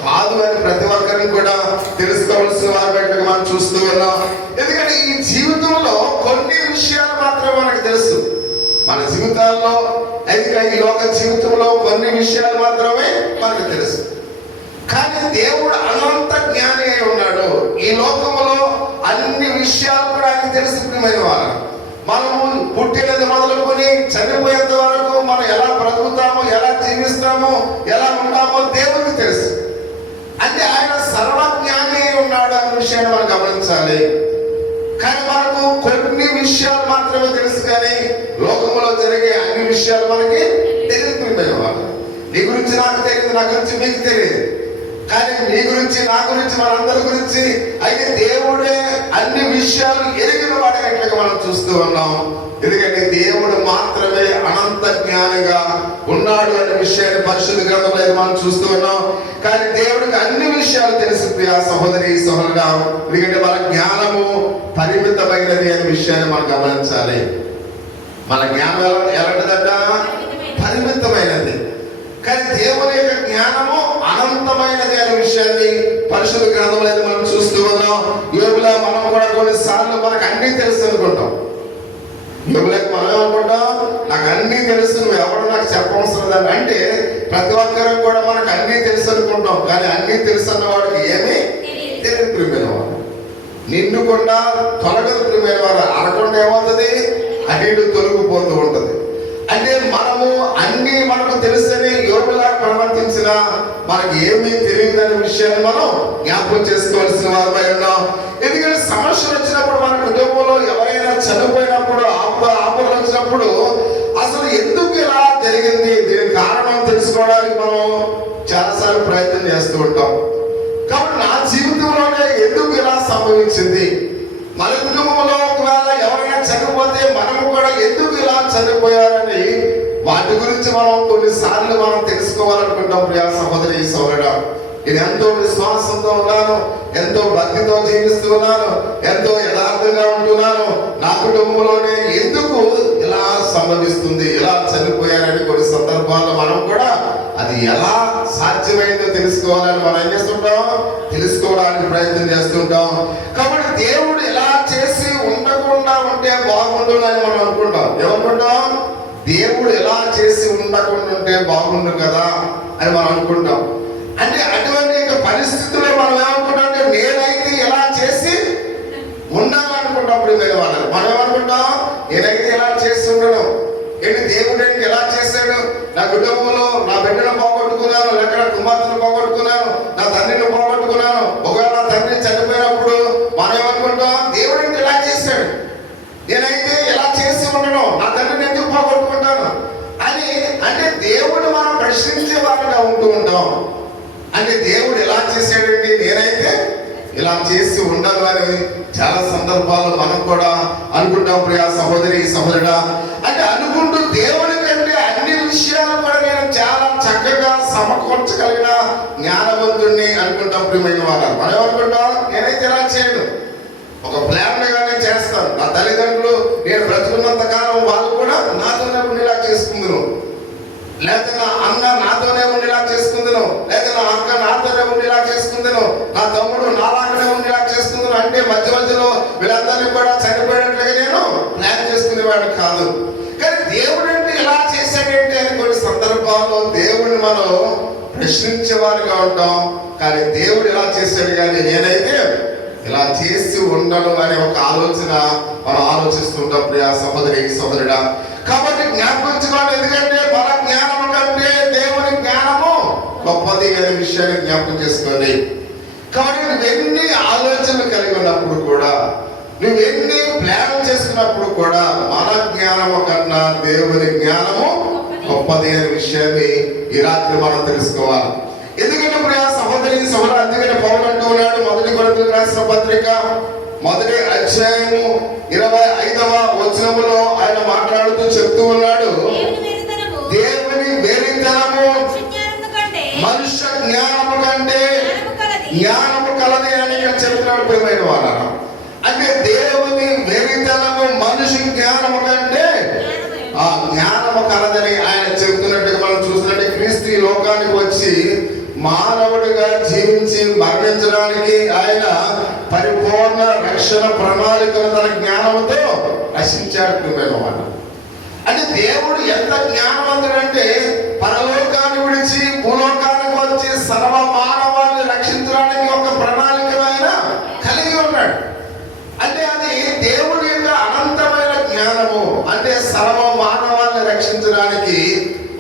కాదు అని ప్రతి ఒక్కరిని కూడా తెలుసుకోవాల్సిన వారి బయటకు మనం చూస్తూ ఉన్నాం. ఎందుకంటే ఈ జీవితంలో కొన్ని విషయాలు మాత్రమే మనకు తెలుసు. మన జీవితాల్లో అయితే ఈ లోక జీవితంలో కొన్ని విషయాలు మాత్రమే మనకు తెలుసు. కానీ దేవుడు అనంత జ్ఞాని అయి ఉన్నాడు. ఈ లోకంలో అన్ని విషయాలు కూడా ఆయనకు తెలుసు. ప్రియమైన వారు, మనము పుట్టినది మొదలుకొని చనిపోయేంత వరకు మనం ఎలా బ్రతుకుతామో, ఎలా జీవిస్తామో, ఎలా ఉంటామో దేవుడికి తెలుసు. అంటే ఆయన సర్వజ్ఞాని ఉన్నాడు అనే విషయాన్ని మనం గమనించాలి. కానీ మనకు కొన్ని విషయాలు మాత్రమే తెలుసు, కానీ లోకంలో జరిగే అన్ని విషయాలు మనకి తెలియదు. నీ గురించి నాకు తెలియదు, నా గురించి మీకు తెలియదు. కానీ నీ గురించి, నా గురించి, మనందరి గురించి అయితే దేవుడే అన్ని విషయాలు ఎరిగిన వాడినట్లుగా మనం చూస్తూ ఉన్నాం. ఎందుకంటే దేవుడు మాత్రమే అనంత జ్ఞానిగా ఉన్నాడు అనే విషయాన్ని పరిశుద్ధ గ్రంథంలో మనం చూస్తూ ఉన్నాం. కానీ దేవుడికి అన్ని విషయాలు తెలుసు ప్రియా సహోదరి సహోదరుడా. ఎందుకంటే మన జ్ఞానము పరిమితమైనది అనే విషయాన్ని మనం గమనించాలి. మన జ్ఞానం ఎలాంటిదంట? పరిమితమైనది. కానీ దేవుని యొక్క జ్ఞానము అనంతమైనది అనే విషయాన్ని పరిశుద్ధ గ్రంథంలో మనం చూస్తూ ఉన్నాం. యోబులా మనం కూడా కొన్నిసార్లు మనకు అన్ని తెలుసు అనుకుంటాం. యోబులకు మనం ఏమనుకుంటాం? నాకు అన్ని తెలుసు, నువ్వు ఎవరు నాకు చెప్పవలసిన దాన్ని. అంటే ప్రతి ఒక్కరం కూడా మనకు అన్ని తెలుసు అనుకుంటాం. కానీ అన్ని తెలుసు అన్న వాడికి ఏమీ తెలియదు. ప్రియమైన వాడు నిండుకుండా తొలగదు. ప్రియమైన వారు అరకుండా ఏమవుతుంది? అటు తొలగిపోతూ ఉంటది. అంటే మనము అన్ని మనకు తెలుసని యోగులా ప్రవర్తించిన మనకి ఏమీ తెలియదనే విషయాన్ని మనం జ్ఞాపకం చేసుకోవాల్సిన వారమై ఉన్నాం. ఎందుకంటే సమస్యలు వచ్చినప్పుడు మన కుటుంబంలో ఎవరైనా చనిపోయినప్పుడు, ఆపదలు వచ్చినప్పుడు అసలు ఎందుకు ఇలా జరిగింది, దీనికి కారణం తెలుసుకోవడానికి మనం చాలాసార్లు ప్రయత్నం చేస్తూ ఉంటాం. కాబట్టి నా జీవితంలోనే ఎందుకు ఇలా సంభవించింది, మన కుటుంబంలో ఒకవేళ ఎవరైనా చనిపోతే మనము కూడా ఎందుకు ఇలా చనిపోయారని వాటి గురించి మనం కొన్నిసార్లు మనం తెలుసుకోవాలనుకుంటాం. ప్రియా సహోదరి సోదరుడా, నేను ఎంతో విశ్వాసంతో ఉన్నాను, ఎంతో భక్తితో జీవిస్తూ ఉన్నాను, ఎంతో యథార్థంగా ఉంటున్నాను, నా కుటుంబంలోనే ఎందుకు ఇలా సంభవిస్తుంది, ఇలా చనిపోయారని కొన్ని సందర్భాల్లో మనం కూడా అది ఎలా సాధ్యమైందో తెలుసుకోవాలని మనం ఏం చేస్తుంటాం? తెలుసుకోవడానికి ప్రయత్నం చేస్తుంటాం. కాబట్టి దేవుడు ఇలా చేసి ఉండకుండా ఉంటే బాగుండు అని మనం అనుకుంటాం. ఏమనుకుంటాం? దేవుడు ఎలా చేసి ఉండకుండా ఉంటే బాగుండు కదా అని మనం అనుకుంటాం. అంటే అటువంటి పరిస్థితుల్లో మనం ఏమనుకుంటాం అంటే నేనైతే ఎలా చేసి ఉండాలనుకుంటాం. ప్రియమైన వాళ్ళని మనం ఏమనుకుంటాం? నేనైతే ఎలా చేసి ఉండను. ఏంటి దేవుడు ఏంటి ఎలా చేశాడు? నా కుటుంబంలో నా బిడ్డను పోగొట్టుకున్నాను, లేక నా కుమార్తెను పోగొట్టుకున్నాను, నా తండ్రిని పోగొట్టుకున్నాను. ఒకవేళ నా తండ్రి చనిపోయినప్పుడు మనం ఏమనుకుంటాం? దేవుడు ఏంటి ఎలా చేశాడు, నేనైతే ఎలా చేసి ఉండను, నా తండ్రిని ఎందుకు పోగొట్టుకుంటాను అని. అంటే దేవుడు మనం ప్రశ్నించే వారిగా ఉంటూ ఉంటాం. అంటే దేవుడు ఎలా చేశాడండి, నేనైతే ఇలా చేసి ఉండను అని చాలా సందర్భాల్లో మనం కూడా అనుకుంటాం. ప్రియా సహోదరి సహోదరుడా, అంటే అనుకుంటూ దేవుడి కంటే అన్ని విషయాలు కూడా నేను చాలా చక్కగా సమకూర్చగలిగిన జ్ఞానవంతుడిని అనుకుంటాం. ప్రియమైన వారు మనం ఏమనుకుంటాం? నేనైతే ఇలా చేయను, ఒక ప్లాన్ గానే చేస్తాను. నా తల్లిదండ్రులు నేను బ్రతుకున్నంత కాలం వాళ్ళు కూడా నాతోనే ఉండేలా చేసుకుందును, లేదా నా అన్న నాతోనే ఉండేలా చేసుకుందును, లేదా నా అక్క నాతోనే ఉండేలా చేసుకుందును, నా తమ్ముడు నాలాగానే ఉండేలా చేసుకుందును. అంటే మధ్య మధ్యలో వీళ్ళందరినీ కూడా చనిపోయినట్లుగా నేను ప్లాన్ చేసుకునేవాడు కాదు. కానీ దేవుడు అంటే ఇలా చేశాడంటే అని కొన్ని సందర్భాల్లో దేవుడిని మనం ప్రశ్నించేవారుగా ఉంటాం. కానీ దేవుడు ఇలా చేశాడు, కానీ నేనైతే ఇలా చేసి ఉండను అనే ఒక ఆలోచన మనం ఆలోచిస్తుంటాం. ప్రియా సహోదరి సహోదరుడా, కాబట్టి జ్ఞాపకించుకోండి. ఎందుకంటే మన జ్ఞానము కంటే దేవుని జ్ఞానము గొప్పది అనే విషయాన్ని జ్ఞాపకం చేసుకోండి. కాబట్టి నువ్వెన్ని ఆలోచనలు కలిగి ఉన్నప్పుడు కూడా, నువ్వెన్ని ప్లాన్ చేసుకున్నప్పుడు కూడా మన జ్ఞానము కన్నా దేవుని జ్ఞానము గొప్పది అనే విషయాన్ని ఈ రాత్రి మనం తెలుసుకోవాలి. ఎందుకంటే ప్రియా సహోదరి సహోదరు, అందుకని పౌలు అంటూ ఉన్నాడు, 1 కొరింథీయులకు రాసిన పత్రిక 1వ అధ్యాయము 25వ వచనములో ఆయన మాట్లాడుతూ చెప్తూ ఉన్నాడు, దేవుని వెరితనము మనుష్య జ్ఞానము కంటే జ్ఞానము కలది అని చెప్తున్నాడు. ప్రియమైన వాళ్ళ, అంటే దేవుని వెరితనము మనిషి జ్ఞానము కంటే ఆ జ్ఞానము కలదని ఆయన చెబుతున్నట్టుగా మనం చూసినట్టు క్రీస్తు ఈ లోకానికి వచ్చి మానవుడిగా జీవించి మరణించడానికి ఆయన పరిపూర్ణ రక్షణ ప్రణాళికను తన జ్ఞానంతో రక్షించాడు. అంటే దేవుడు ఎంత జ్ఞానవంతుడంటే పరలోకాన్ని విడిచి భూలోకానికి వచ్చి సర్వ మానవాన్ని రక్షించడానికి ఒక ప్రణాళిక ఆయన కలిగి ఉన్నాడు. అంటే అది దేవుడి యొక్క అనంతమైన జ్ఞానము. అంటే సర్వ మానవాన్ని రక్షించడానికి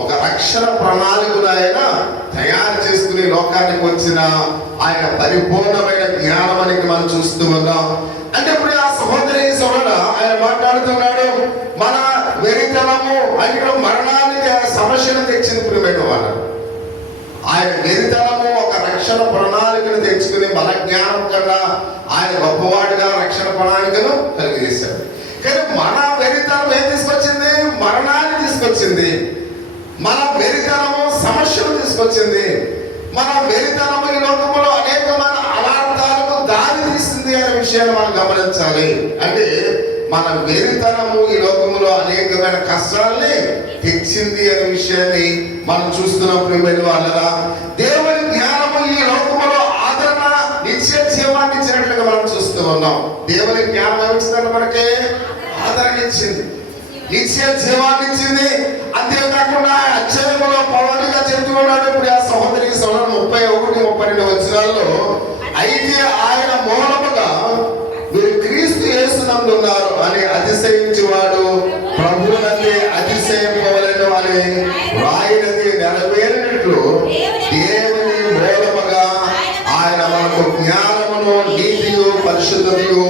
ఒక రక్షణ ప్రణాళికను ఆయన తయారు చేసుకుని లోకానికి వచ్చిన ఆయన పరిపూర్ణమైన జ్ఞానం అని మనం చూస్తూ ఉన్నాం. అంటే ఇప్పుడు ఆ సహోదరి సోదరుడు ఆయన మాట్లాడుతున్నాడు, మన వెరితనము అంటే మరణానికి సమస్యను తెచ్చింది ప్రియమైన వాళ్ళు. ఆయన వెరితనము ఒక రక్షణ ప్రణాళికను తెచ్చుకుని మన జ్ఞానం కన్నా ఆయన గొప్పవాడిగా రక్షణ ప్రణాళికను కలిగజేశాడు. కానీ మన వెరితనం ఏం తీసుకొచ్చింది? మరణాన్ని తీసుకొచ్చింది. మన వెరితనము సమస్యలు తీసుకొచ్చింది. మన వెరితనము ఈ లోకంలో అనేకమైన అనార్థాలకు దారి తీస్తుంది అనే విషయాన్ని మనం గమనించాలి. అంటే మన వెరితనము ఈ లోకంలో అనేకమైన కష్టాలని తెచ్చింది అనే విషయాన్ని మనం చూస్తున్నప్పుడు వాళ్ళరా, దేవుని జ్ఞానము ఈ లోకంలో ఆదరణ నిత్య జీవాన్ని ఇచ్చినట్లుగా మనం చూస్తూ ఉన్నాం. దేవుని జ్ఞానం ఏమిచ్చిందంటే మనకి ఆదరణ ఇచ్చింది, నిత్య జీవాన్ని ఇచ్చింది. అంతేకాకుండా అధ్యాయంలో పౌరులుగా చెప్తూ ఉన్నాడు. ఇప్పుడు ఆ సహోదరికి 31-32 వచనాల్లో, అయితే ఆయన మూలముగా మీరు క్రీస్తు యేసునందు ఉన్నారు అని అతిశయించువాడు ప్రభువునందే అతిశయింపవలెను అని రాయినది నెరవేరినట్లు దేవుని మూలముగా ఆయన మనకు జ్ఞానమును నీతియు పరిశుద్ధతయు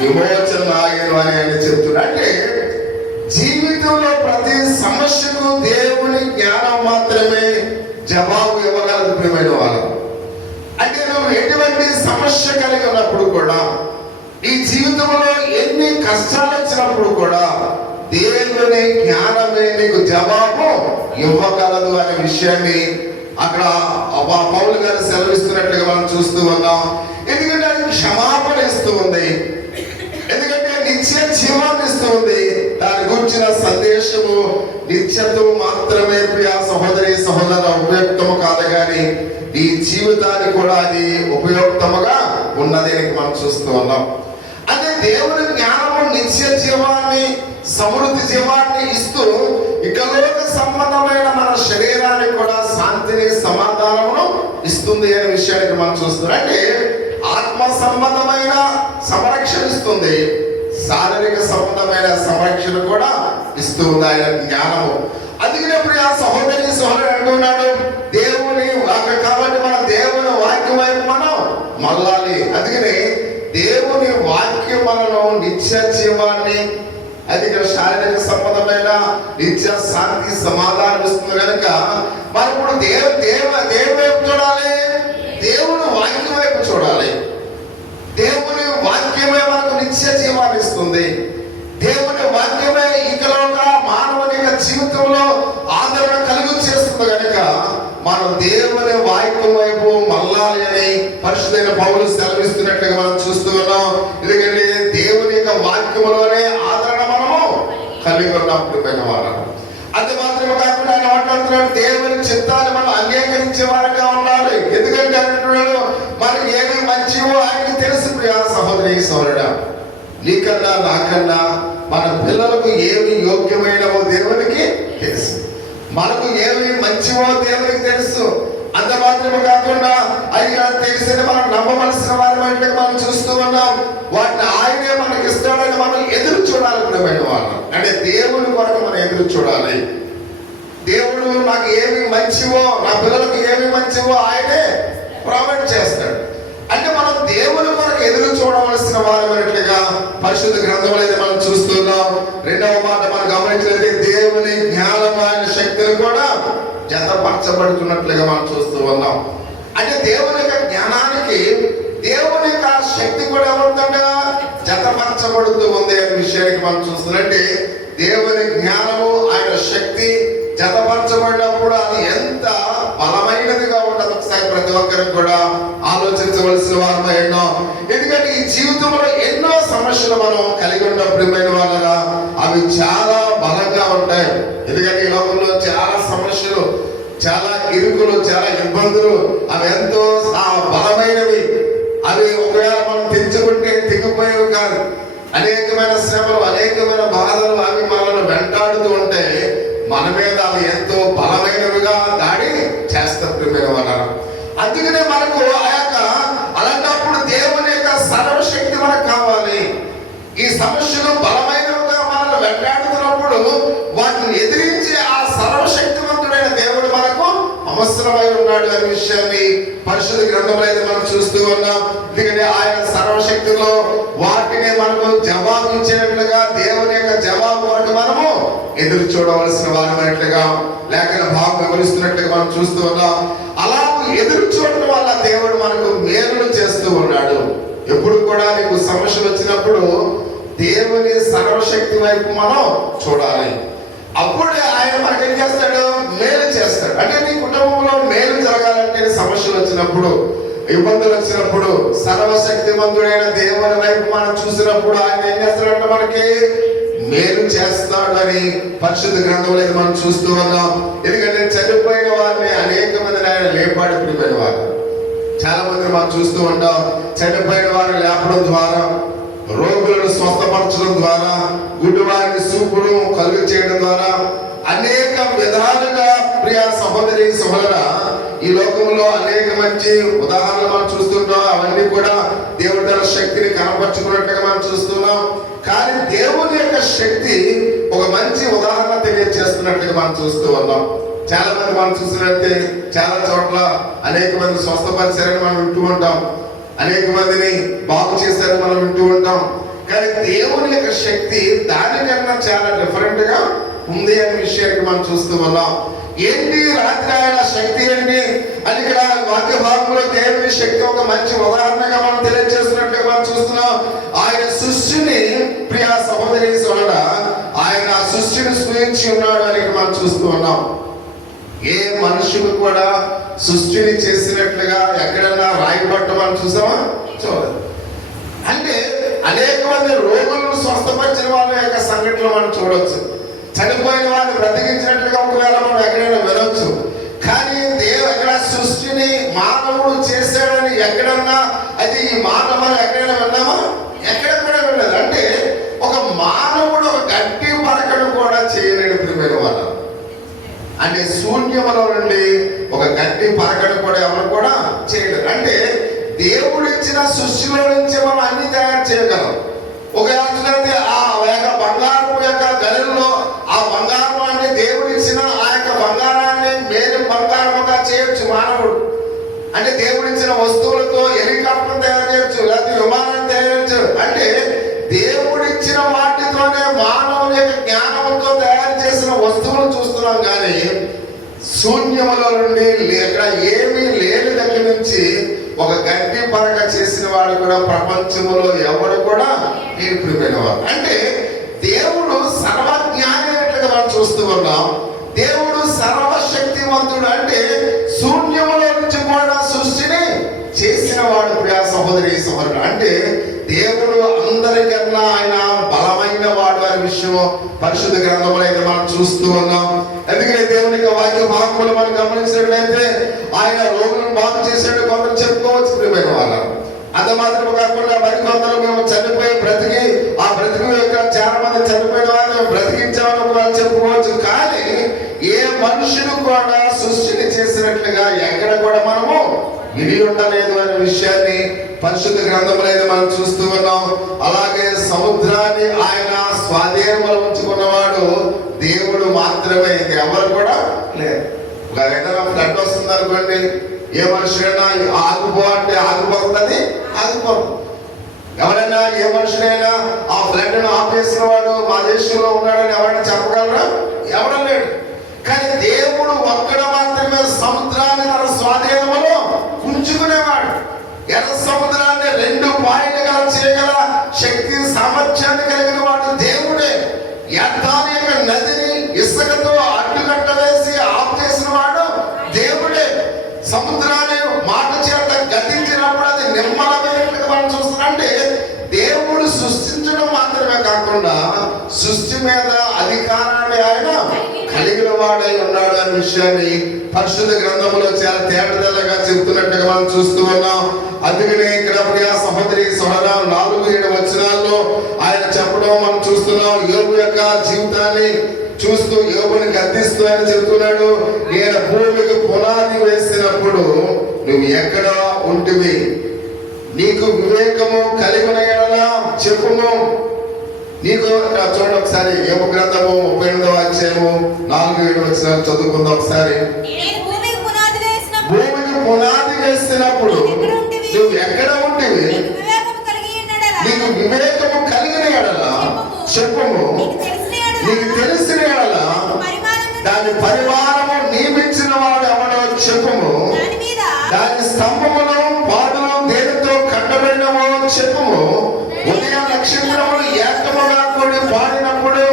విమోచన ఆయను అని ఆయన చెప్తున్నాడు. అంటే జీవితంలో ప్రతి సమస్యకు దేవుని జ్ఞానం మాత్రమే జవాబు ఇవ్వగలదు ప్రియమైన వాళ్ళు. అంటే నువ్వు ఎటువంటి సమస్య కలిగి ఉన్నప్పుడు కూడా, ఈ జీవితంలో ఎన్ని కష్టాలు వచ్చినప్పుడు కూడా దేవుని జ్ఞానమే నీకు జవాబు ఇవ్వగలదు అనే విషయాన్ని అక్కడ పౌలు గారు సెలవిస్తున్నట్లుగా మనం చూస్తూ ఉన్నాం. ఎందుకంటే అది క్షమాపణ ఇస్తూ ఉంది, ఎందుకంటే నిత్య జీవాన్ని ఇస్తూ ఉంది. దాని గురించిన సందేశము నిత్యత్వం మాత్రమే ప్రియ సహోదరి సహోదర ఉపయుక్తము కాదు, కానీ ఈ జీవితానికి కూడా అది ఉపయుక్తముగా ఉన్నది మనం చూస్తూ ఉన్నాం. అంటే దేవుని జ్ఞానము నిత్య జీవాన్ని సమృద్ధి జీవాన్ని ఇస్తూ ఇకలోక సంబంధమైన మన శరీరానికి కూడా శాంతిని సమాధానమును ఇస్తుంది అనే విషయానికి మనం చూస్తున్నాం. అంటే ఆత్మ సంబంధమైన సంరక్షణ ఇస్తుంది, శారీరక సంబంధమైన సంరక్షణ కూడా ఇస్తుంది ఆయన జ్ఞానము. అందుకనే ప్రియ సహోదరి సహోదరుడు అంటున్నాడు, దేవుని వాక్యం కాబట్టి మన దేవుని వాక్యం వైపు మనం మళ్ళాలి. అందుకని దేవుని వాక్యం మనను నిత్య జీవాన్ని, అది శారీరక సంబంధమైన నిత్య శాంతి సమాధానం ఇస్తుంది కనుక మనం ఇప్పుడు దేవుని వైపు చూడాలి, దేవుని వాక్యం వైపు చూడాలి. దేవుని వాక్యమే మనకు నిత్య జీవాన్ని ఇస్తుంది. దేవుని వాక్యమే ఇంకలోక మానవుని జీవితంలో ఆదరణ కలుగు చేస్తుంది కనుక మనం దేవుని వాక్యం వైపు మళ్ళాలి అని పరిశుద్ధైన పౌలు సెలవిస్తున్నట్లుగా మనం చూస్తూ ఉన్నాం. ఎందుకంటే దేవుని యొక్క వాక్యంలోనే ఆదరణ మనము కలిగి ఉన్నప్పుడు వాళ్ళం. అది మాత్రమే కాకుండా ఆయన మాట్లాడుతున్నాడు, దేవుని చిత్తాన్ని మనం అంగీకరించే వారిగా ఉండాలి. ఎందుకంటే అంటున్నాడు, మనకి ఏమి మంచివో ఆయనకి తెలుసు. ప్రియా సహోదరి సోదరుడా, నీకన్నా నాకన్నా మన పిల్లలకు ఏమి యోగ్యమైనవో దేవునికి తెలుసు, మనకు ఏమి మంచివో దేవునికి తెలుసు. అంత మాత్రమే కాకుండా అది తెలిసిన మనం నమ్మవలసిన వారి మనం చూస్తూ ఉన్నాం. వాటిని ఆయనే మనకి ఇస్తాడని మనం ఎదురు చూడాలి ప్రియమైన వాళ్ళు. అంటే దేవుని కొరకు మనం ఎదురు చూడాలి. దేవుడు నాకు ఏమి మంచివో, నా పిల్లలకు ఏమి మంచివో ఆయనే ప్రొవైడ్ చేస్తాడు. అంటే మనం దేవుని కొరకు ఎదురు చూడవలసిన వారమైనట్లుగా పరిశుద్ధ గ్రంథంలో అయితే మనం చూస్తున్నాం. రెండవ మాట మనం గమనించినట్లయితే దేవుని జ్ఞానం ఆయన శక్తిని కూడా జతపరచబడుతున్నట్లుగా మనం చూస్తూ ఉన్నాం. అంటే దేవుని యొక్క జ్ఞానానికి దేవుని యొక్క శక్తి కూడా ఏమవుతుందంటే జతపరచబడుతూ ఉంది అనే విషయానికి మనం చూస్తున్నట్టే దేవుని జ్ఞానము ఆయన శక్తి జతపరచబడినప్పుడు అది ఎంత బలమైనదిగా ఉండదు ఒకసారి ప్రతి ఒక్కరికి కూడా ఆలోచించవలసిన వారు ఎన్నో. ఎందుకంటే ఈ జీవితంలో ఎన్నో సమస్యలు మనం కలిగి ఉన్నప్పుడు వాళ్ళ అవి చాలా బలంగా ఉంటాయి. ఎందుకంటే ఈ లోకంలో చాలా సమస్యలు, చాలా ఇరుకులు, చాలా ఇబ్బందులు, అవి ఎంతో బలమైనవి. అవి ఒకవేళ మనం తెచ్చుకుంటే తెగిపోయేవి కాదు. అనేకమైన శ్రమలు, అనేకమైన బాధలు అవి మనల్ని వెంటాడుతూ ఉంటే మన మీద అవి ఎంతో బలమైనవిగా దాడి చేస్తారు. అందుకనే మనకు అలాంటప్పుడు దేవుని యొక్క సర్వశక్తి మనకు కావాలి. ఈ సమస్యలు బలమైనవిగా మనల్ని వెంటాడుతున్నప్పుడు వాటిని ఎదిరించి ఆ సర్వశక్తివంతుడైన దేవుడు మనకు అవసరమై ఉన్నాడు అనే విషయాన్ని పరిశుద్ధ గ్రంథంలో అయితే మనం చూస్తూ ఉన్నాం. ఎందుకంటే ఆయన సర్వశక్తిలో వాటిని మనకు జవాబు ఇచ్చినట్లుగా దేవుని యొక్క జవాబు వరకు మనము ఎదురు చూడవలసిన వారమైనట్లుగా లేఖన భావం వివరిస్తున్నట్లుగా మనం చూస్తూ ఉన్నాం. అలా ఎదురు చూడటం వల్ల దేవుడు మనకు మేలును చేస్తూ ఉన్నాడు. ఎప్పుడు కూడా నీకు సమస్యలు వచ్చినప్పుడు దేవుని సర్వశక్తి వైపు మనం చూడాలి. అప్పుడే ఆయన మనకు ఏం చేస్తాడు? మేలు చేస్తాడు. అంటే నీ కుటుంబంలో మేలు జరగాలంటే సమస్యలు వచ్చినప్పుడు, ఇబ్బందులు వచ్చినప్పుడు సర్వశక్తివంతుడైన దేవుని వైపు మనం చూసినప్పుడు ఆయన ఏం చేస్తాడంటే మనకి మేలు చేస్తాడు అని పరిశుద్ధ గ్రంథంలో మనం చూస్తూ ఉన్నాం. ఎందుకంటే చనిపోయిన వారిని అనేక మందిని ఆయన లేపాడు. ప్రియమైన వారు చాలా మంది మనం చూస్తూ ఉంటాం. చనిపోయిన వారిని లేపడం ద్వారా, రోగులను స్వస్థపరచడం ద్వారా, గుడ్డివారిని చూపుడు కలుగు చేయడం ద్వారా అనేక విధాలుగా ప్రియ సహోదరి సహోదర ఈ లోకంలో అనేక మంచి ఉదాహరణలు మనం చూస్తుంటాం. అవన్నీ కూడా దేవుడి తన శక్తిని కనపరుచుకున్నట్టుగా మనం చూస్తున్నాం. కానీ దేవుని యొక్క శక్తి ఒక మంచి ఉదాహరణ తెలియజేస్తున్నట్టుగా మనం చూస్తూ ఉన్నాం. చాలా మంది మనం చూసినట్లయితే చాలా చోట్ల అనేక మంది స్వస్థపరిచారని మనం వింటూ ఉంటాం, అనేక మందిని బాగు చేశారని మనం వింటూ ఉంటాం. కానీ దేవుని యొక్క శక్తి దానికన్నా చాలా డిఫరెంట్ గా ఉంది అనే విషయానికి మనం చూస్తూ ఉన్నాం. ఏంటి రాత్రి ఆయన శక్తి ఏంటి అని ఇక్కడ వాక్య భాగంలో దేవుని శక్తి ఒక మంచి ఉదాహరణగా మనం తెలియజేస్తున్నట్టుగా మనం చూస్తున్నాం. ఆయన సృష్టిని ప్రియ సహోదరి సోదరా ఆయన సృష్టిని సృష్టించి ఉన్నాడు అని మనం చూస్తూ ఉన్నాం. ఏ మనుషులు కూడా సృష్టిని చేసినట్లుగా ఎక్కడైనా రాయబట్టం మనం చూసామా? చూడదు. అంటే అనేక మంది రోగులను స్వస్థపరిచిన వాళ్ళ యొక్క సంఘటనలు మనం చూడవచ్చు. చనిపోయిన వారిని బ్రతికించినట్లుగా ఒకవేళ మనం ఎక్కడైనా వినొచ్చు. కానీ దేవుడు ఎక్కడ సృష్టిని మానవుడు చేశాడని ఎక్కడన్నా అది ఈ మానవులు ఎక్కడైనా విన్నామా? ఎక్కడ కూడా వినలేదు. అంటే ఒక మానవుడు ఒక గట్టి పరకను కూడా చేయలేడు. ప్రియమైన వాళ్ళు అంటే శూన్యములో నుండి ఒక గట్టి పరకను కూడా ఎవరు కూడా చేయలేరు. అంటే దేవుడు ఇచ్చిన సృష్టిలో నుంచి మనం అన్ని తయారు చేయగలం. ఒక ఆ యొక్క బంగారం యొక్క గనుల్లో ఆ బంగారం అంటే దేవుడు ఇచ్చిన ఆ యొక్క బంగారాన్ని మేలు బంగారముగా చేయొచ్చు మానవుడు. అంటే దేవుడు ఇచ్చిన వస్తువులతో హెలికాప్టర్ తయారు చేయొచ్చు, లేకపోతే విమానాన్ని తయారు చేయొచ్చు. అంటే దేవుడు ఇచ్చిన వాటితోనే మానవుని యొక్క జ్ఞానంతో తయారు చేసిన వస్తువులు చూస్తున్నాం. కానీ శూన్యములో నుండి ఇక్కడ ఏమీ లేని దగ్గర నుంచి ఒక గట్టి పరక చేసిన వాడు కూడా ప్రపంచంలో ఎవడు కూడా ప్రియమైన వాడు. అంటే దేవుడు సర్వజ్ఞాని అన్నట్లుగా మనం చూస్తూ ఉన్నాం. దేవుడు సర్వశక్తివంతుడు. అంటే శూన్యములో నుంచి కూడా సృష్టిని చేసిన వాడు ప్రియ సహోదరి సహోదరుడు. అంటే దేవుడు అందరికన్నా ఆయన బలమైన వాడు అనే విషయం పరిశుద్ధ గ్రంథంలో అయితే మనం చూస్తూ ఉన్నాం. ఎందుకంటే దేవుని యొక్క వాక్య భాగములు మనం గమనించినట్లయితే ఆయన రోగులను బాగు చేసాడు కొందరు చెప్పుకోవచ్చు. ప్రియమైన వాళ్ళ అంత మాత్రం కాకుండా మరికొందరు మేము చనిపోయి బ్రతికి ఆ బ్రతికి యొక్క చాలా మంది చనిపోయిన వారిని బ్రతికించామని వాళ్ళు చెప్పుకోవచ్చు. కానీ ఏ మనుషులు కూడా సృష్టిని చేసినట్లుగా ఎక్కడ కూడా మనము విని ఉండలేదు అనే విషయాన్ని పరిశుద్ధ గ్రంథంలో అయితే మనం చూస్తూ ఉన్నాం. అలాగే సముద్రాన్ని ఆయన స్వాధీనంలో ఉంచుకున్నవాడు దేవుడు మాత్రమే, ఎవరు కూడా లేదు. ఒక ఏదైనా ఫ్లడ్ వస్తుంది అనుకోండి, ఏ మనుషుడైనా ఆగిపో అంటే ఆగిపోతుంది, ఆగిపోతుంది. ఎవరైనా ఏ మనుషుడైనా ఆ ఫ్లడ్ ను ఆపేసిన వాడు మా దేశంలో ఉన్నాడని ఎవరైనా చెప్పగలరా? ఎవరు లేడు. కానీ దేవుడు ఒక్కడ మాత్రమే సముద్రాన్ని తన స్వాధీనంలో ఉంచుకునేవాడు. ఎర్ర సముద్రాన్ని 2 పాయలుగా చేయగల శక్తి సామర్థ్యాన్ని కలిగిన వాడు దేవుడే. యర్దాను యొక్క నదిని ఇసుకతో అడ్డుకట్ట వేసి ఆఫ్ చేసిన వాడు దేవుడే. సముద్రాన్ని మాట చేత గతించినప్పుడు అది నిర్మలమైనట్లుగా మనం చూస్తున్నాం. అంటే దేవుడు సృష్టించడం మాత్రమే కాకుండా సృష్టి మీద అధికారాన్ని విషయాన్ని పరిశుద్ధ గ్రంథంలో చాలా తేటతెల్లగా చెబుతున్నట్టుగా మనం చూస్తూ ఉన్నాం. అందుకనే ఇక్కడ ప్రియ సహోదరి సోదర 4-7 వచనాల్లో ఆయన చెప్పడం మనం చూస్తున్నాం. యోబు యొక్క జీవితాన్ని చూస్తూ యోబుని గద్దిస్తూ ఆయన చెబుతున్నాడు, నేను భూమికి పునాది వేసినప్పుడు నువ్వు ఎక్కడ ఉంటివి? నీకు వివేకము కలిగిన ఎడలా చెప్పుము. నీకు చూడండి ఒకసారి యోబు గ్రంథము 38వ అధ్యాయము 4-7 వచనాలు చదువుకుందాం ఒకసారి. భూమికి పునాది వేసినప్పుడు నువ్వు ఎక్కడ ఉంటివి? నీకు వివేకము కలిగిన ఎడలా చెప్పుము. నీకు తెలిసిన ఎడలా దాని పరిమాణము నియమించిన వాడు ఎవడో చెప్పుము. దాని స్తంభమును పాదులు దేనితో కట్టబడినవో చెప్పుము. ఉదయ నక్షత్రములు ఏకముగా కూడి పాడినప్పుడు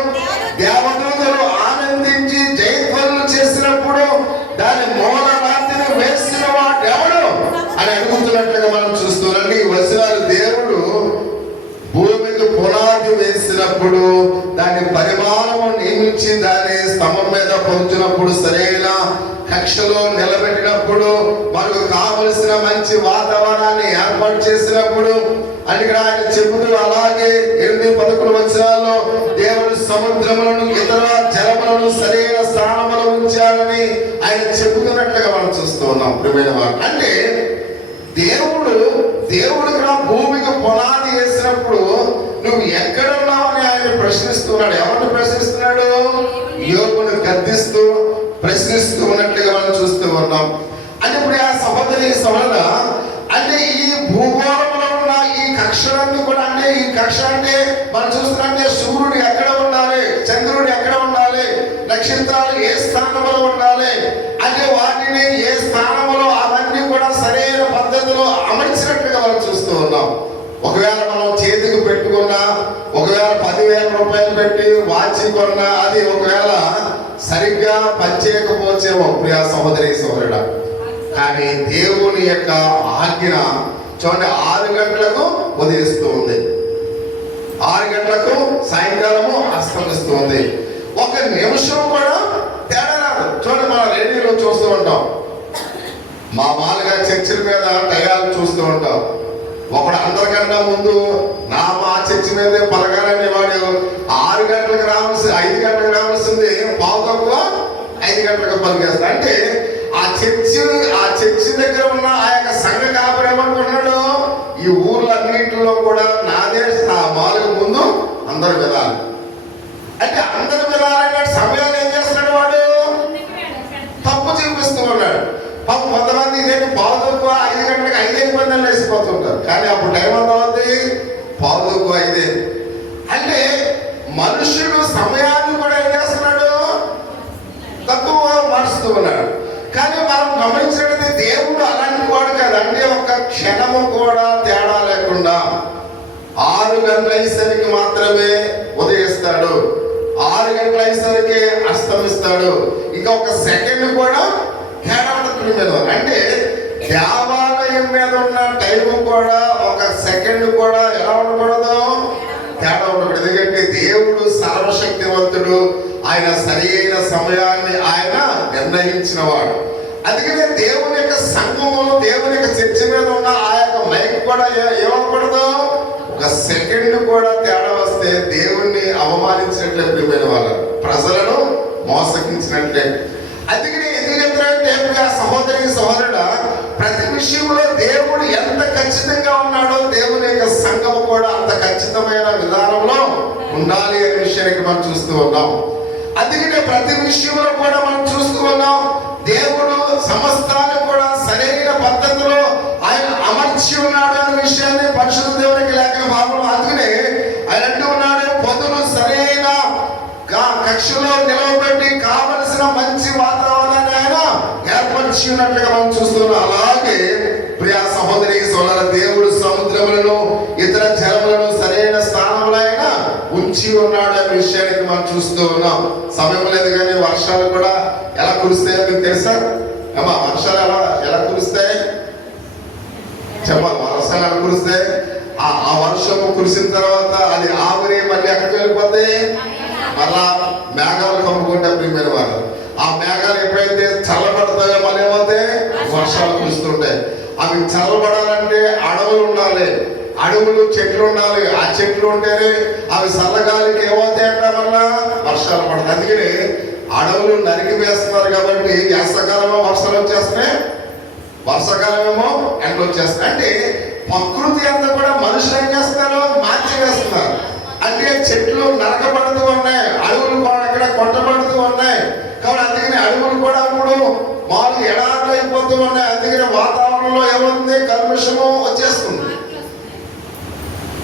దేవదూతలు ఆనందించి జయధ్వనులు చేసినప్పుడు దాని మూల రాతిని వేసిన వాడు ఎవడు అని అడుగుతున్నట్లుగా మనం చూస్తున్నాం. ఈ వచనాలు దేవుడు భూమికి పునాది వేసినప్పుడు దాని పరిమాణము నియమించి దాని స్తంభం మీద పొంచినప్పుడు సరైన కక్షలో నిలబెట్టినప్పుడు మనకు కావలసిన మంచి వాతావరణాన్ని ఏర్పాటు చేసినప్పుడు అని ఇక్కడ ఆయన చెబుతూ, అలాగే 8-11 వచనాల్లో దేవుడు సముద్రములను ఇతర జలములను సరైన స్థానంలో ఉంచాలని ఆయన చెబుతున్నట్లుగా మనం చూస్తూ ఉన్నాం. ప్రియమైన వారు, అంటే దేవుడు ఇక్కడ భూమికి పునాది వేసినప్పుడు నువ్వు ఎక్కడ ఉన్నావని ఆయన ప్రశ్నిస్తున్నాడు. ఎవరిని ప్రశ్నిస్తున్నాడు? యోబును గద్దిస్తూ ప్రశ్నిస్తూ ఉన్నట్లుగా మనం చూస్తూ ఉన్నాం. అంటే ఇప్పుడు ఆ సహోదరి సోదర, అంటే ఈ భూగోళంలో ఉన్న ఈ కక్షలన్నీ కూడా, అంటే ఈ కక్ష అంటే మనం చూస్తున్నట్టే సూర్యుడు ఎక్కడ ఉండాలి, చంద్రుడు ఎక్కడ ఉండాలి, నక్షత్రాలు ఏ స్థానంలో ఉండాలి, అంటే వాటిని ఏ స్థానంలో అవన్నీ కూడా సరైన పద్ధతిలో అమర్చినట్టుగా మనం చూస్తూ ఉన్నాం. ఒకవేళ మనం చేతికి పెట్టుకున్నా, ఒకవేళ 10,000 రూపాయలు పెట్టి వాచి కొన్నా, అది ఒకవేళ సరిగ్గా పనిచేయకపోవచ్చేమో ప్రియా సహోదరి సోదరుడా. కానీ దేవుని యొక్క ఆజ్ఞ చూడండి, 6 గంటలకు ఉదయిస్తూ ఉంది, 6 గంటలకు సాయంకాలము అస్తమిస్తూ ఉంది. ఒక నిమిషం కూడా తేడా రాదు. చూడండి, మనం రేడియోలో చూస్తూ ఉంటాం, మామూలుగా చర్చిల మీద టయాలు చూస్తూ ఉంటాం. ఒకడు అందరికన్నా ముందు మా చర్చి మీదే పలకాలని వాడు 6 గంటలకు రావాల్సి 5 గంటలకు రావాల్సింది పావు తక్కువ 5 గంటలకు పలికేస్తాడు. అంటే ఆ చర్చి దగ్గర ఉన్న ఆ యొక్క సంఘ కాపురం ఏమనుకుంటున్నాడు, ఈ ఊర్లన్నింటిలో కూడా నాదే మాలుగు ముందు అందరు వినాలి. అంటే అందరు వినాలనే సమయాన్ని ఏం చేస్తున్నాడు, వాడు తప్పు చూపిస్తూ ఉన్నాడు. కొంతమంది ఇదేంటి పావు తక్కువ 5 గంటలకు 5 వేసిపోతుంటారు. కానీ అప్పుడు టైం ఎంత అవుతుంది, పావు తక్కువ 5. అంటే మనుషుడు సమయాన్ని కూడా ఏం చేస్తున్నాడు, తక్కువ మారుస్తూ ఉన్నాడు. కానీ మనం గమనించినట్టు దేవుడు అలాంటి వాడు కాదు. అంటే ఒక క్షణము కూడా తేడా లేకుండా 6 గంటల అయ్యేసరికి మాత్రమే ఉదయిస్తాడు, 6 గంటల అయ్యేసరికి అస్తమిస్తాడు. ఇంకా ఒక సెకండ్ కూడా తేడా ఉండదు. అంటే దేవాలయం మీద ఉన్న టైం కూడా ఒక సెకండ్ కూడా ఎలా ఉండకూడదు, తేడా ఉండకూడదు. ఎందుకంటే దేవుడు సర్వశక్తివంతుడు, ఆయన సరైన సమయాన్ని ఆయన నిర్ణయించిన వాడు. అందుకనే దేవుని యొక్క సంఘములో, దేవుని యొక్క చర్చ మీద ఉన్న ఆ యొక్క మైక్ కూడా ఏమకూడదు, ఒక సెకండ్ కూడా తేడా వస్తే దేవుణ్ణి అవమానించినట్లే, ప్రియమైన వాళ్ళు ప్రజలను మోసగించినట్లే. అందుకని ఎందుకు చెప్తారంటే సహోదరి సహోదరుడా, ప్రతి విషయంలో దేవుడు ఎంత ఖచ్చితంగా ఉన్నాడో దేవుని యొక్క సంఘం కూడా అంత ఖచ్చితమైన విధానంలో ఉండాలి అనే విషయానికి మనం చూస్తూ ఉన్నాం. అందుకనే ప్రతి విషయంలో కూడా మనం చూస్తూ ఉన్నాం, దేవుడు సమస్తాన్ని కూడా సరైన పద్ధతిలో ఆయన అమర్చి ఉన్నాడు అనే విషయాన్ని పరిశుద్ధ దేవునికి లేఖన భాగంలో. అందుకనే ఆయన అంటూ ఉన్నాడు, పొద్దును సరైన కక్షలో నిలవబెట్టి కావలసిన మంచి వాతావరణాన్ని ఆయన ఏర్పరిచి ఉన్నట్లుగా మనం చూస్తున్నాం. అలాగే ప్రియా సహోదరి సోదర, దేవుడు సముద్రములను ఇతర జలములను సరైన స్థానంలో ఆయన ఉంచి ఉన్నాడు అనే విషయానికి మనం చూస్తూ ఉన్నాం. సమయం లేదు కానీ వర్షాలు కూడా ఎలా కురుస్తాయో మీకు తెలుసా అమ్మా? వర్షాలు ఎలా కురుస్తాయి చెప్పాలి. వర్షాలు ఎలా కురుస్తాయి? ఆ వర్షము కురిసిన తర్వాత అది ఆవిరి మళ్ళీ ఎక్కడికి వెళ్ళిపోతాయి, మళ్ళా మేఘాలు కమ్ముకుంటే ప్రియమైన వారు. ఆ మేఘాలు ఎప్పుడైతే చల్లబడాలంటే అడవులు ఉండాలి, అడవులు చెట్లు ఉండాలి. ఆ చెట్లు ఉంటేనే అవి చల్లగాలికి ఏమవుతాయంట వల్ల వర్షాలు పడతాయి. అందుకని అడవులు నరికి వేస్తున్నారు కాబట్టి వేసవకాలంలో వర్షాలు వచ్చేస్తున్నాయి, వర్షాకాలం ఏమో ఎండలు వచ్చేస్తున్నాయి. అంటే ప్రకృతి అంతా కూడా మనుషులు ఏం చేస్తున్నారు, మార్చి వేస్తున్నారు. అంటే చెట్లు నరకబడుతూ ఉన్నాయి, అడవులు అక్కడ కొట్టబడుతూ ఉన్నాయి. కాబట్టి అందుకని అడవులు కూడా ఇప్పుడు మామూలు ఎడారులు అయిపోతూ ఉన్నాయి. అందుకని వాతావరణంలో ఏమవుతుంది, కల్మషము వచ్చేస్తుంది.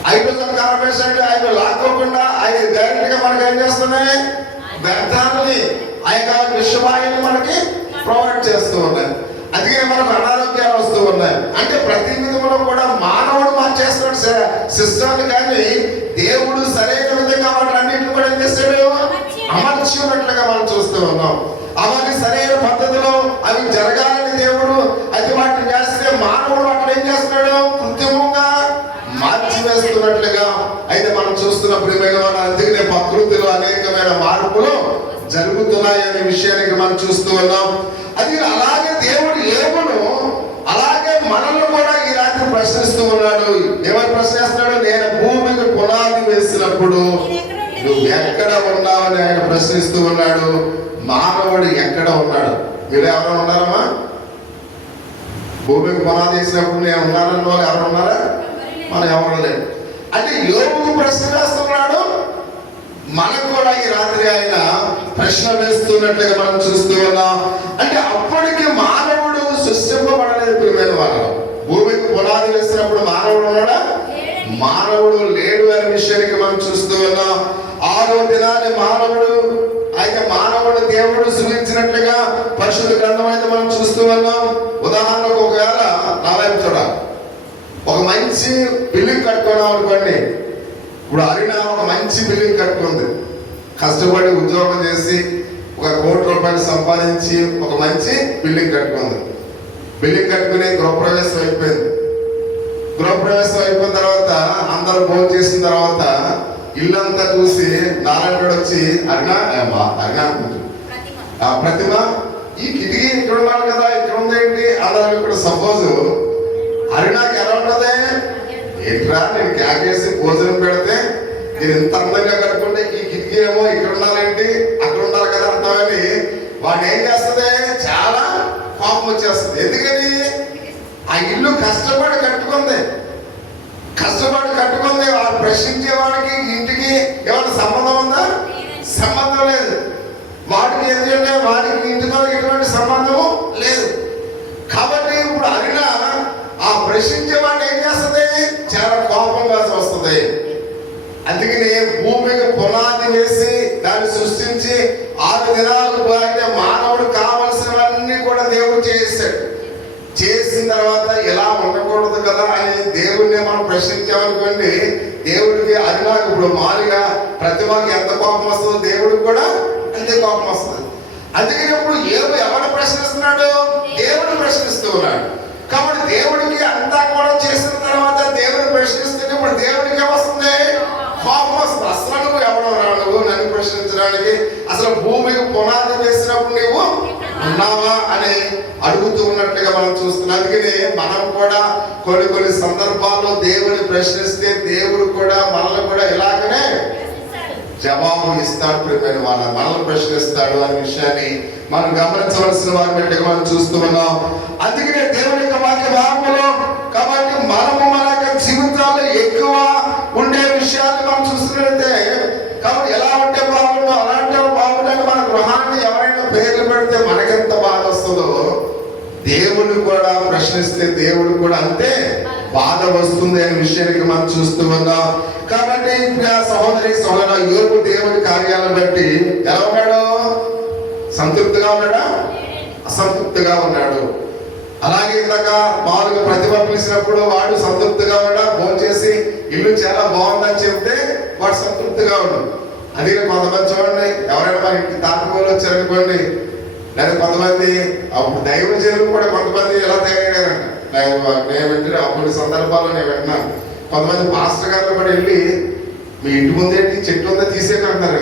హైడ్రోజన్ కార్బన్ అవి లాక్కోకుండా అవి డైరెక్ట్ గా మనకి ఏం చేస్తున్నాయి, వ్యర్థాలని ఆ యొక్క విషవాయువుని మనకి ప్రొవైడ్ చేస్తూ ఉన్నాయి. అందుకని మనకు అనారోగ్యాలు వస్తూ ఉన్నాయి. అంటే ప్రతి విధంలో కూడా మానవుడు మనం చేస్తున్న సిస్టాన్ని కానీ దేవుడు సరైన విధంగా వాటిని కూడా ఏం చేస్తాడు, అమర్చి ఉన్నట్లుగా మనం చూస్తూ ఉన్నాం. అవన్నీ సరైన పద్ధతిలో అవి జరగాలని దేవుడు అది వాటిని చేస్తే మానవుడు వాటిని ఏం చేస్తున్నాడు, కృత్రిమంగా మార్చివేస్తున్నట్లుగా అయితే మనం చూస్తున్న ప్రియమైన వాడు. అందుకనే ప్రకృతిలో అనేకమైన మార్పులు జరుగుతున్నాయి అనే విషయానికి మనం చూస్తూ ఉన్నాం. అది అలాగే దేవుడు ఏమును అలాగే మనల్ని కూడా ఈ రాత్రి ప్రశ్నిస్తూ ఉన్నాడు. ఏమని ప్రశ్నిస్తున్నాడు, నేను భూమికి పునాది వేసినప్పుడు నువ్వు ఎక్కడ ఉన్నావని ఆయన ప్రశ్నిస్తూ ఉన్నాడు. మానవుడు ఎక్కడ ఉన్నాడు? మీరు ఎవరైనా ఉన్నారమ్మా? భూమికి పునాది వేసినప్పుడు నేను ఉన్నానని వాళ్ళు ఎవరు ఉన్నారా? మనం ఎవరు లేదు. అంటే యోగుకు ప్రశ్న వేస్తున్నాడు, మనకు కూడా ఈ రాత్రి ఆయన ప్రశ్న వేస్తున్నట్లుగా మనం చూస్తూ ఉన్నాం. అంటే అప్పటికి మానవుడు సృష్టింపబడలేదు ప్రియమైన వాళ్ళు. భూమికి పునాది వేసినప్పుడు మానవుడు ఉన్నాడా? మానవుడు లేడు అనే విషయానికి మనం చూస్తూ ఉన్నాం. 6వ దినాన్ని మానవుడు దేవుడు సృజించినట్లుగా పరిశుద్ధ గ్రంథం అయితే మనం చూస్తూ ఉన్నాం. ఉదాహరణకు ఒకవేళ నా వైపు చూడాలి, ఒక మంచి బిల్డింగ్ కట్టుకున్నాం అనుకోండి. ఇప్పుడు అరిన ఒక మంచి బిల్డింగ్ కట్టుకుంది, కష్టపడి ఉద్యోగం చేసి 1 కోటి రూపాయలు సంపాదించి ఒక మంచి బిల్డింగ్ కట్టుకుంది. బిల్డింగ్ కట్టుకుని గృహప్రవేశం అయిపోయింది. గృహప్రవేశం అయిపోయిన తర్వాత అందరూ భోజనం చేసిన తర్వాత ఇల్లంతా చూసి నారాయణుడు వచ్చి అరినా ప్రతిమ ఈ కిటికీ ఇక్కడ ఉండాలి కదా, ఇక్కడ ఉందేంటి అలా. ఇక్కడ సపోజ్ అరినాకి ఎలా ఉంటది, ఏంట్రా నేను క్యాకేసి భోజనం పెడితే నేను ఇంత అందంగా కట్టుకుంటే ఈ కిటికీ ఏమో ఇక్కడ ఉండాలేంటి, అక్కడ ఉండాలి కదా అంటామని వాడు ఏం చేస్తుంది, చాలా కోపం వచ్చేస్తుంది. ఎందుకని ఆ ఇల్లు కష్టపడి కట్టుకుంది, వాడు ప్రశ్నించేవాడికి ఇంటికి ఏమైనా సంబంధం ఉందా? సంబంధం లేదు. వాడికి ఎందుకంటే వాడికి ఇంటితో ఎటువంటి సంబంధం లేదు. కాబట్టి ఇప్పుడు అరిన ఆ ప్రశ్నించేవాడిని ఏం చేస్తుంది, చాలా కోపంగా వస్తుంది. అందుకని భూమికి పునాది వేసి దాన్ని సృష్టించి 6 దినాలు అయితే మానవుడు కావలసినవన్నీ కూడా దేవుడు చేశాడు. చేసిన తర్వాత ఇలా ఉండకూడదు కదా అని దేవుడిని మనం ప్రశ్నించామనుకోండి, దేవుడికి అది నాకు ఇప్పుడు మామూలుగా ప్రతిభకి ఎంత కోపం వస్తుందో దేవుడికి కూడా అంతే కోపం వస్తుంది. అందుకని ఇప్పుడు ఎవరు ప్రశ్నిస్తున్నాడు, దేవుడు ప్రశ్నిస్తూ ఉన్నాడు. కాబట్టి దేవుడికి అంతా కూడా చేసిన తర్వాత దేవుడిని ప్రశ్నిస్తే ఇప్పుడు దేవుడికి ఏమొస్తుంది, కోపం వస్తుంది. అసలు నువ్వు ఎవడో రావు నన్ను ప్రశ్నించడానికి, అసలు భూమికి పునాది వేసినప్పుడు నువ్వు ఉన్నావా అని అడుగుతూ ఉన్నట్లుగా మనం చూస్తున్నాం. అందుకని మనం కూడా కొన్ని సందర్భాల్లో దేవుని ప్రశ్నిస్తే దేవుడు కూడా మనల్ని కూడా ఇలాగనే జవాబు ఇస్తాడు. ప్రియమైన వాళ్ళ మనల్ని ప్రశ్నిస్తాడు అనే విషయాన్ని మనం గమనించవలసిన వారి బట్టి మనం చూస్తూ ఉన్నాం. అందుకనే దేవుని యొక్క వాక్య భాగంలో కాబట్టి మనము మన యొక్క జీవితాల్లో ఎక్కువ ఉండే విషయాన్ని మనం చూస్తున్నట్లయితే కాబట్టి ఎలా ఉంటే బాగుండో అలాంటి బాగుండని మన గృహాన్ని ఎవరైనా పేర్లు పెడితే మనకెంత బాధ వస్తుందో, దేవుడిని కూడా ప్రశ్నిస్తే దేవుడు కూడా అంతే బాధ వస్తుంది అనే విషయానికి మనం చూస్తూ ఉన్నాం. కాబట్టి సహోదరి యోబు దేవుడి కార్యాలను బట్టి ఎలా ఉన్నాడు, సంతృప్తిగా ఉన్నాడా, అసంతృప్తిగా ఉన్నాడు. అలాగే ఇందాక మామూలుగా ప్రతిభ పిలిచినప్పుడు వాడు సంతృప్తిగా ఉన్నాడా, భోజనం చేసి ఇల్లు చాలా బాగుందని చెప్తే వాడు సంతృప్తిగా ఉన్నాడు. అది కొంతమంది చూడండి, ఎవరైనా మన ఇంటికి తాతపోలు వచ్చారనుకోండి, లేదా కొంతమంది అప్పుడు దైవజనులు కూడా కొంతమంది ఎలా తయారయ్యారంట. నేను వింటే అప్పుడు సందర్భాల్లో నేను వింటున్నాను, కొంతమంది పాస్టర్ గారు కూడా వెళ్ళి మీ ఇంటి ముందేంటి చెట్టు ఉందా తీసేయండి అంటారు.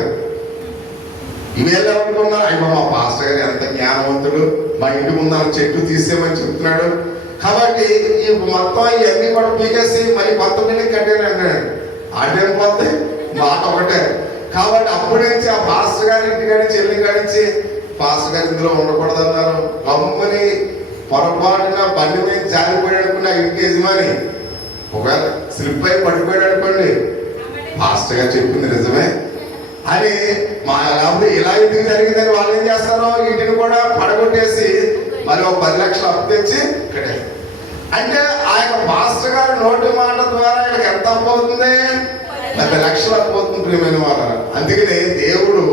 ఇవేళ్ళు అనుకున్నారు, అయ్యో మా పాస్టర్ గారు ఎంత జ్ఞానవంతుడు, మా ఇంటి ముందు చెట్టు తీసేయమని చెప్తున్నాడు, కాబట్టి ఈ మొత్తం ఇవన్నీ కూడా పీకేసి మళ్ళీ కొత్త బిల్డింగ్ కట్టాను అన్నాడు. ఆడేం పోతే మాట ఒకటే. కాబట్టి అప్పటి నుంచి ఆ పాస్టర్ గారి ఇంటి కాడి చెల్లి కాడించి పాస్టర్ గారు ఇందులో ఉండకూడదు అన్నారు. గమ్ముని పొరపాటున బండి మీద జారిపోయాడు అనుకున్న ఇంటి యజమాని ఒకవేళ స్లిప్ అయి పడిపోయాడు అనుకోండి, పాస్టర్ గారు చెప్పింది నిజమే అని మా లేకపోతే ఇలా ఇంటికి జరిగిందని వాళ్ళు ఏం చేస్తారో ఇంటిని కూడా పడగొట్టేసి మరి ఒక 10 లక్షలు అప్పు తెచ్చి ఇక్కడ. అంటే ఆ యొక్క పాస్టర్ గారు నోటి మాట ద్వారా ఆయనకి ఎంత అప్పు అవుతుంది? 10 లక్షలు అప్పు అవుతుంది ప్రియమైన వాళ్ళ. అందుకనే దేవుడు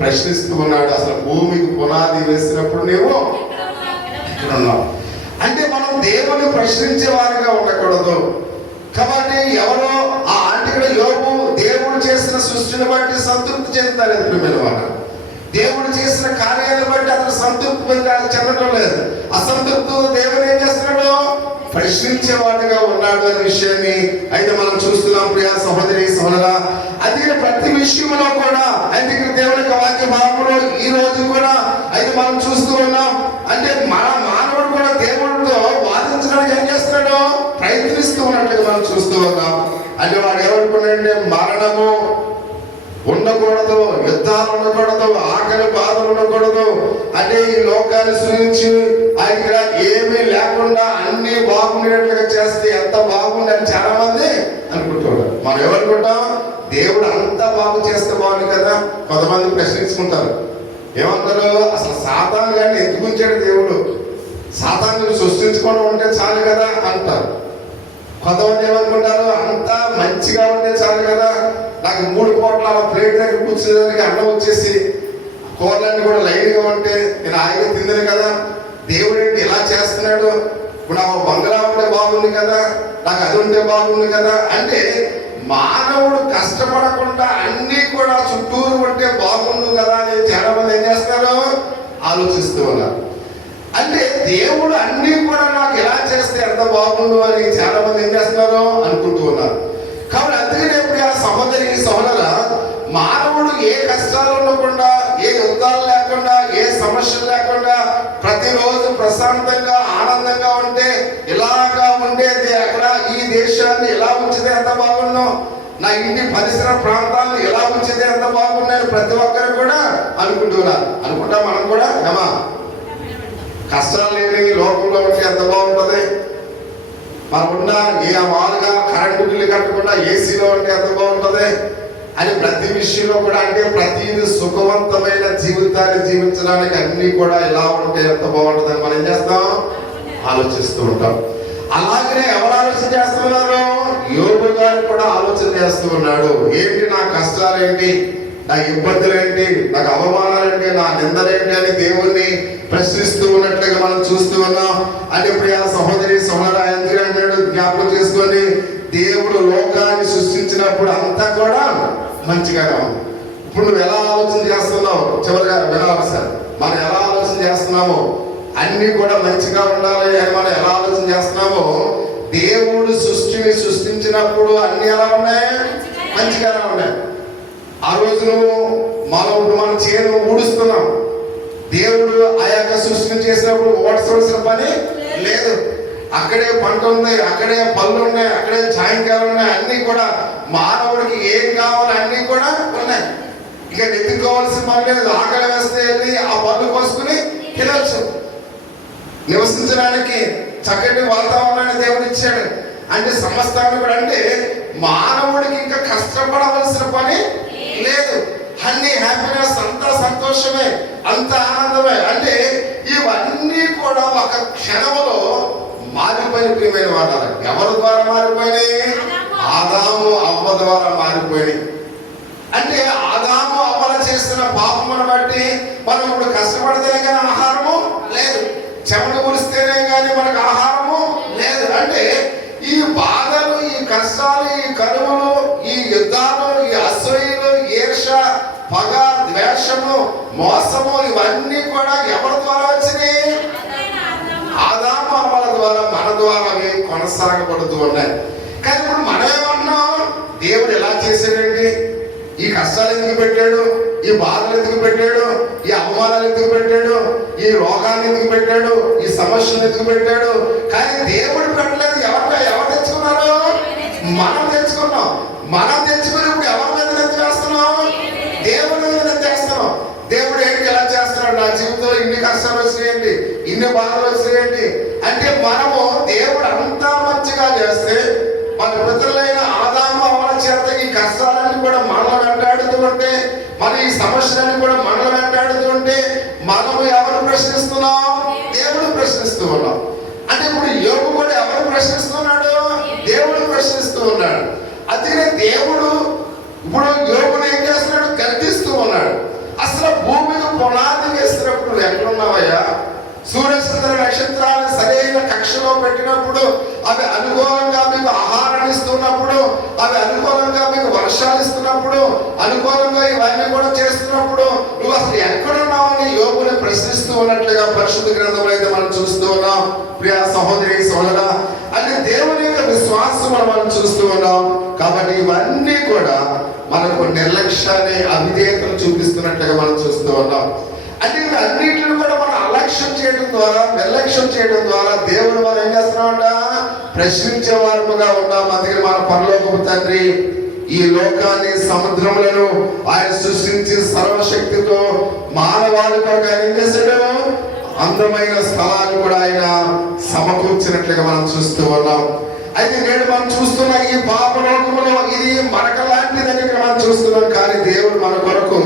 ప్రశ్నిస్తూ ఉన్నాడు, అసలు భూమికి పునాది వేసినప్పుడు నీవు ఇక్కడ ఉన్నావు. అంటే మనం దేవుని ప్రశ్నించే వారిగా ఉండకూడదు. కాబట్టి ఎవరో ఆ ఆంటికడ యోబు దేవుడు చేసిన సృష్టిని బట్టి సంతృప్తి చెందుతారు ప్రియమైన వాళ్ళ. దేవుడు చేసిన కార్యాలను బట్టి అతను సంతృప్తి చెందడం లేదు. అసంతృప్తి దేవుడు ఏం చేస్తున్నాడు? ప్రశ్నించేవాడుగా ఉన్నాడు అనే విషయాన్ని అయితే మనం చూస్తున్నాం ప్రియా సహోదరి సహోదరా. అందుకని ప్రతి విషయంలో కూడా అందుకే దేవుని యొక్క వాక్య భాగంలో ఈ రోజు కూడా అయితే మనం చూస్తూ ఉన్నాం. అంటే మన మానవుడు కూడా దేవుడితో వాదించడానికి ఏం చేస్తున్నాడు? ప్రయత్నిస్తూ ఉన్నట్లుగా మనం చూస్తూ ఉన్నాం. అంటే వాడు ఏమనుకున్నాడంటే మరణము ఉండకూడదు, యుద్ధాలు ఉండకూడదు, ఆకలి బాధలు ఉండకూడదు, అంటే ఈ లోకాన్ని సృష్టించి ఇక్కడ ఏమీ లేకుండా అన్ని బాగుండేట్లుగా చేస్తే ఎంత బాగుందని చాలా మంది అనుకుంటారు. మనం ఏమనుకుంటాం? దేవుడు అంతా బాగు చేస్తే బాగుంది కదా. కొంతమంది ప్రశ్నించుకుంటారు, ఏమంటారు? అసలు సాతాను కానీ ఎందుకు ఉంచాడు దేవుడు? సాతాను సృష్టించుకోవడం ఉంటే చాలు కదా అంటారు. కొంతమంది ఏమనుకుంటారు? అంతా మంచిగా ఉంటే చాలు కదా, నాకు 3 పూట్ల ప్లేట్ దగ్గర కూర్చోడానికి అన్నం వచ్చేసి కూరలన్నీ కూడా లైన్గా ఉంటే నేను ఆయన తిందని కదా, దేవుడు ఏంటి ఇలా చేస్తున్నాడు? ఇప్పుడు నాకు బంగ్లా ఉంటే బాగుంది కదా, నాకు అది ఉంటే బాగుంది కదా. అంటే మానవుడు కష్టపడకుండా అన్నీ కూడా చుట్టూరు ఉంటే బాగుండు కదా అని చాలా మంది ఏం చేస్తారు? ఆలోచిస్తూ ఉన్నారు. అంటే దేవుడు అన్ని కూడా నాకు ఎలా చేస్తే ఎంత బాగుండు అని చాలా మంది ఏం చేస్తున్నారు? అనుకుంటూ ఉన్నారు. కాబట్టి అందుకనే ఇప్పుడు ఆ సహోదరి సహోదర, మానవుడు ఏ కష్టాలు ఉండకుండా, ఏ యుద్ధాలు లేకుండా, ఏ సమస్యలు లేకుండా ప్రతిరోజు ప్రశాంతంగా ఆనందంగా ఉంటే ఇలాగా ఉండేది అక్కడ ఈ దేశాన్ని ఎలా ఉంచితే ఎంత బాగుండు, నా ఇంటి పరిసర ప్రాంతాలను ఎలా ఉంచితే ఎంత బాగున్నాయని ప్రతి ఒక్కరు కూడా అనుకుంటున్నారు. అనుకుంటా మనం కూడా ఏమా కష్టాలు లేని లోకంలో ఉంటే ఎంత బాగుంటుంది? మనకున్న ఏ మామూలుగా కరెంటు బిల్లు కట్టకుండా ఏసీలో ఉంటే ఎంత బాగుంటుంది అని ప్రతి విషయంలో కూడా, అంటే ప్రతిది సుఖవంతమైన జీవితాన్ని జీవించడానికి అన్ని కూడా ఇలా ఉంటే ఎంత బాగుంటుంది అని మనం ఏం చేస్తాం? ఆలోచిస్తూ ఉంటాం. అలాగనే ఎవరు ఆలోచన చేస్తున్నారు? యోబు గారు కూడా ఆలోచన చేస్తూ ఉన్నాడు. ఏంటి నా కష్టాలు ఏంటి, నా ఇబ్బందులు ఏంటి, నాకు అవమానాలు ఏంటి, నా నిందలేంటి అని దేవుణ్ణి ప్రశ్నిస్తూ ఉన్నట్లుగా మనం చూస్తూ ఉన్నాం. అంటే ఇప్పుడు ఆ సహోదరి సహోదరు ఎందుకు అన్నాడు? జ్ఞాపకం చేసుకోండి, దేవుడు లోకాన్ని సృష్టించినప్పుడు అంతా కూడా మంచిగానే ఉంది. ఇప్పుడు నువ్వు ఎలా ఆలోచన చేస్తున్నావు? చివరిగా వినాలి సార్, మనం ఎలా ఆలోచన చేస్తున్నామో అన్ని కూడా మంచిగా ఉండాలి అని మనం ఎలా ఆలోచన చేస్తున్నామో, దేవుడు సృష్టిని సృష్టించినప్పుడు అన్ని ఎలా ఉన్నాయి? మంచిగానే ఉన్నాయి. ఆ రోజు నువ్వు మనం చేను ఊడుస్తున్నాం, దేవుడు ఆ యొక్క సృష్టిని చేసినప్పుడు ఓడవలసిన పని లేదు. అక్కడే పంట ఉంది, అక్కడే పళ్ళు ఉన్నాయి, అక్కడే సాయంకాలం ఉన్నాయి, అన్ని కూడా మానవుడికి ఏం కావాలి అన్ని కూడా ఉన్నాయి. ఇక నెత్తుకోవాల్సిన పని లేదు. ఆకలి వేస్తే వెళ్ళి ఆ పళ్ళు కోసుకుని తినవచ్చు. నివసించడానికి చక్కటి వాతావరణాన్ని దేవుడు ఇచ్చాడు. అంటే సమస్తాన్ని కూడా, అంటే మానవుడికి ఇంకా కష్టపడవలసిన పని లేదు. అన్ని హ్యాపీనెస్, అంతా సంతోషమే, అంత ఆనందమే. అంటే ఇవన్నీ కూడా ఒక క్షణంలో మారిపోయిన ప్రియమైన వాళ్ళ. ఎవరి ద్వారా మారిపోయినాయి? ఆదాము అవ్వ ద్వారా మారిపోయినాయి. అంటే ఆదాము అవ్వల చేసిన పాపమును బట్టి మనం ఇప్పుడు కష్టపడితేనే కానీ ఆహారము లేదు, చెమట కురిస్తేనే కానీ మనకు ఆహారము లేదు. అంటే ఈ బాధలు, ఈ కష్టాలు, ఈ కరువులు, ఈ యుద్ధాలు, ఈ అసూయలు, ఈర్ష, పగ, ద్వేషము, మోసము, ఇవన్నీ కూడా ఎవరి ద్వారా వచ్చినాయి? ఆదాము అవ్వల ద్వారా, మన ద్వారా అవి కొనసాగబడుతూ ఉన్నాయి. కానీ ఇప్పుడు మనం ఏమన్నాం? దేవుడు ఎలా చేశాడండి? ఈ కష్టాలు ఎందుకు పెట్టాడు, ఈ బాధలు ఎందుకు పెట్టాడు, ఈ అవమానాలు ఎందుకు పెట్టాడు, ఈ రోగాన్ని ఎందుకు పెట్టాడు, ఈ సమస్యలు ఎందుకు పెట్టాడు? కానీ దేవుడు పెట్టలేదు. ఎవరు తెచ్చుకున్నారు? మనం తెచ్చుకున్నాం. మనం తెచ్చుకుని ఇప్పుడు ఎవరి మీద తెచ్చేస్తున్నాం? దేవుడి మీద తెచ్చేస్తున్నాం. దేవుడు ఏంటి ఎలా చేస్తున్నాడు? నా జీవితంలో ఇన్ని కష్టాలు వచ్చినాయండి, ఇన్ని బాధలు వచ్చినాయండి అంటే మనము దేవుడు అంతా మంచిగా చేస్తే మన పితరులైన ఆదాము అవ్వల చేత ఈ కష్టాలన్నీ కూడా మనల్ని వెంటాడుతూ ఉంటే, మన ఈ సమస్యలన్నీ కూడా మనల్ని వెంటాడుతూ ఉంటే మనము ఎవరు ప్రశ్నిస్తున్నాం? దేవుడు ప్రశ్నిస్తూ ఉన్నాం. అంటే ఇప్పుడు యోబు కూడా ఎవరు ప్రశ్నిస్తున్నాడు? దేవుడు ప్రశ్నిస్తూ ఉన్నాడు. అందుకనే దేవుడు ఇప్పుడు యోబుని ఏం చేస్తున్నాడు? గర్దిస్తూ ఉన్నాడు. అసలు భూమికి పునాది వేసినప్పుడు నువ్వు ఎక్కడున్నావయ్యా? సూర్యచంద్ర నక్షత్రాలను సరైన కక్షలో పెట్టినప్పుడు, అవి అనుకూలంగా మీకు ఆహారాన్ని ఇస్తున్నప్పుడు, అవి అనుకూలంగా మీకు వర్షాలు ఇస్తున్నప్పుడు, అనుకూలంగా ఇవన్నీ కూడా చేస్తున్నప్పుడు నువ్వు అసలు ఎక్కడున్నావని యోబుని ప్రశ్నిస్తూ ఉన్నట్లుగా పరిశుద్ధ గ్రంథంలో అయితే మనం చూస్తూ ఉన్నాం. ప్రియ సహోదరి సోదరా, అంటే దేవుని యొక్క విశ్వాసం మనం చూస్తూ ఉన్నాం. కాబట్టి ఇవన్నీ కూడా మనకు నిర్లక్ష్యాన్ని, అవిధేయతను చూపిస్తున్నట్లుగా మనం చూస్తూ ఉన్నాం. అంటే ఇవన్నిటిని కూడా మనం అలక్ష్యం చేయడం ద్వారా, నిర్లక్ష్యం చేయడం ద్వారా దేవుడు మనం ఏం చేస్తున్నామంట? ప్రశ్నించే వారముగా ఉన్నాం. అందుకని మన పరలోకపు తండ్రి ఈ లోకాన్ని, సముద్రములను ఆయన సృష్టించి సర్వశక్తితో మానవాళి కొరకు ఆయన ఏం చేశాడు? అందమైన స్థలాన్ని కూడా ఆయన సమకూర్చినట్లుగా మనం చూస్తూ ఉన్నాం. అయితే నేడు మనం చూస్తున్న ఈ పాప లోకములో ఇది మరక లాంటిదని మనం చూస్తున్నాం. కానీ దేవుడు మన కొరకు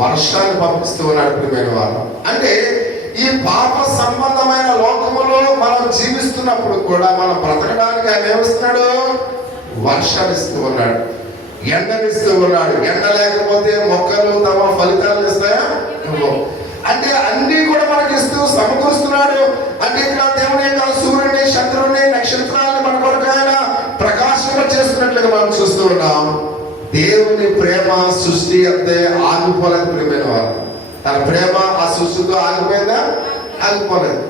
వర్షాన్ని పంపిస్తూ ఉన్నాడు. ప్రియమైన వారు, అంటే ఈ పాప సంబంధమైన లోకములో మనం జీవిస్తున్నప్పుడు కూడా మనం బ్రతకడానికి ఆయన ఏమిస్తున్నాడు? వర్షాలు ఇస్తూ ఉన్నాడు, ఎండనిస్తూ ఉన్నాడు. ఎండ లేకపోతే మొక్కలు తమ ఫలితాలు ఇస్తాయా? అంటే అన్ని కూడా మనకి ఇస్తూ సమకూరుస్తున్నాడు. అంటే ఇక్కడ దేవుని యొక్క సూర్యుని, చంద్రుని, నక్షత్రాలను మన కొరకు ఆయన ప్రకాశింప చేస్తున్నట్లుగా మనం చూస్తూ ఉన్నాం. దేవుని ప్రేమ సృష్టి అంతే ఆగిపోలేదు. ప్రియమైన వారు, తన ప్రేమ ఆ సృష్టితో ఆగిపోయిందా? ఆగిపోలేదు.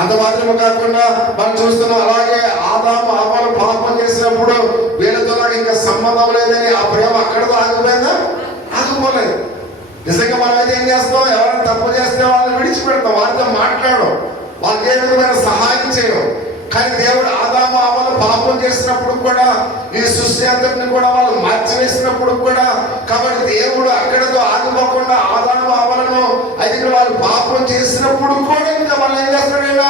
అంత మాత్రమే కాకుండా మనం చూస్తున్నాం, అలాగే ఆదాము అవ్వలు పాపం చేసినప్పుడు వీళ్ళతో నాకు ఇంకా సంబంధం లేదని ఆ ప్రేమ అక్కడతో ఆగిపోయిందా? ఆగిపోలేదు. నిజంగా మనం అయితే ఏం చేస్తాం? ఎవరైనా తప్పు చేస్తే వాళ్ళని విడిచిపెడతాం, వారితో మాట్లాడడం, వాళ్ళకి ఏ విధమైన సహాయం చేయడం. కానీ దేవుడు ఆదాము అవ్వలు పాపం చేసినప్పుడు కూడా, ఈ సృష్టి అంతటిని కూడా వాళ్ళు మార్చివేసినప్పుడు కూడా, కాబట్టి దేవుడు అక్కడతో ఆగిపోకుండా ఆదాము అవ్వలను అయితే వాళ్ళు పాపం చేసినప్పుడు కూడా ఇంకా వాళ్ళు ఏం చేస్తాడైనా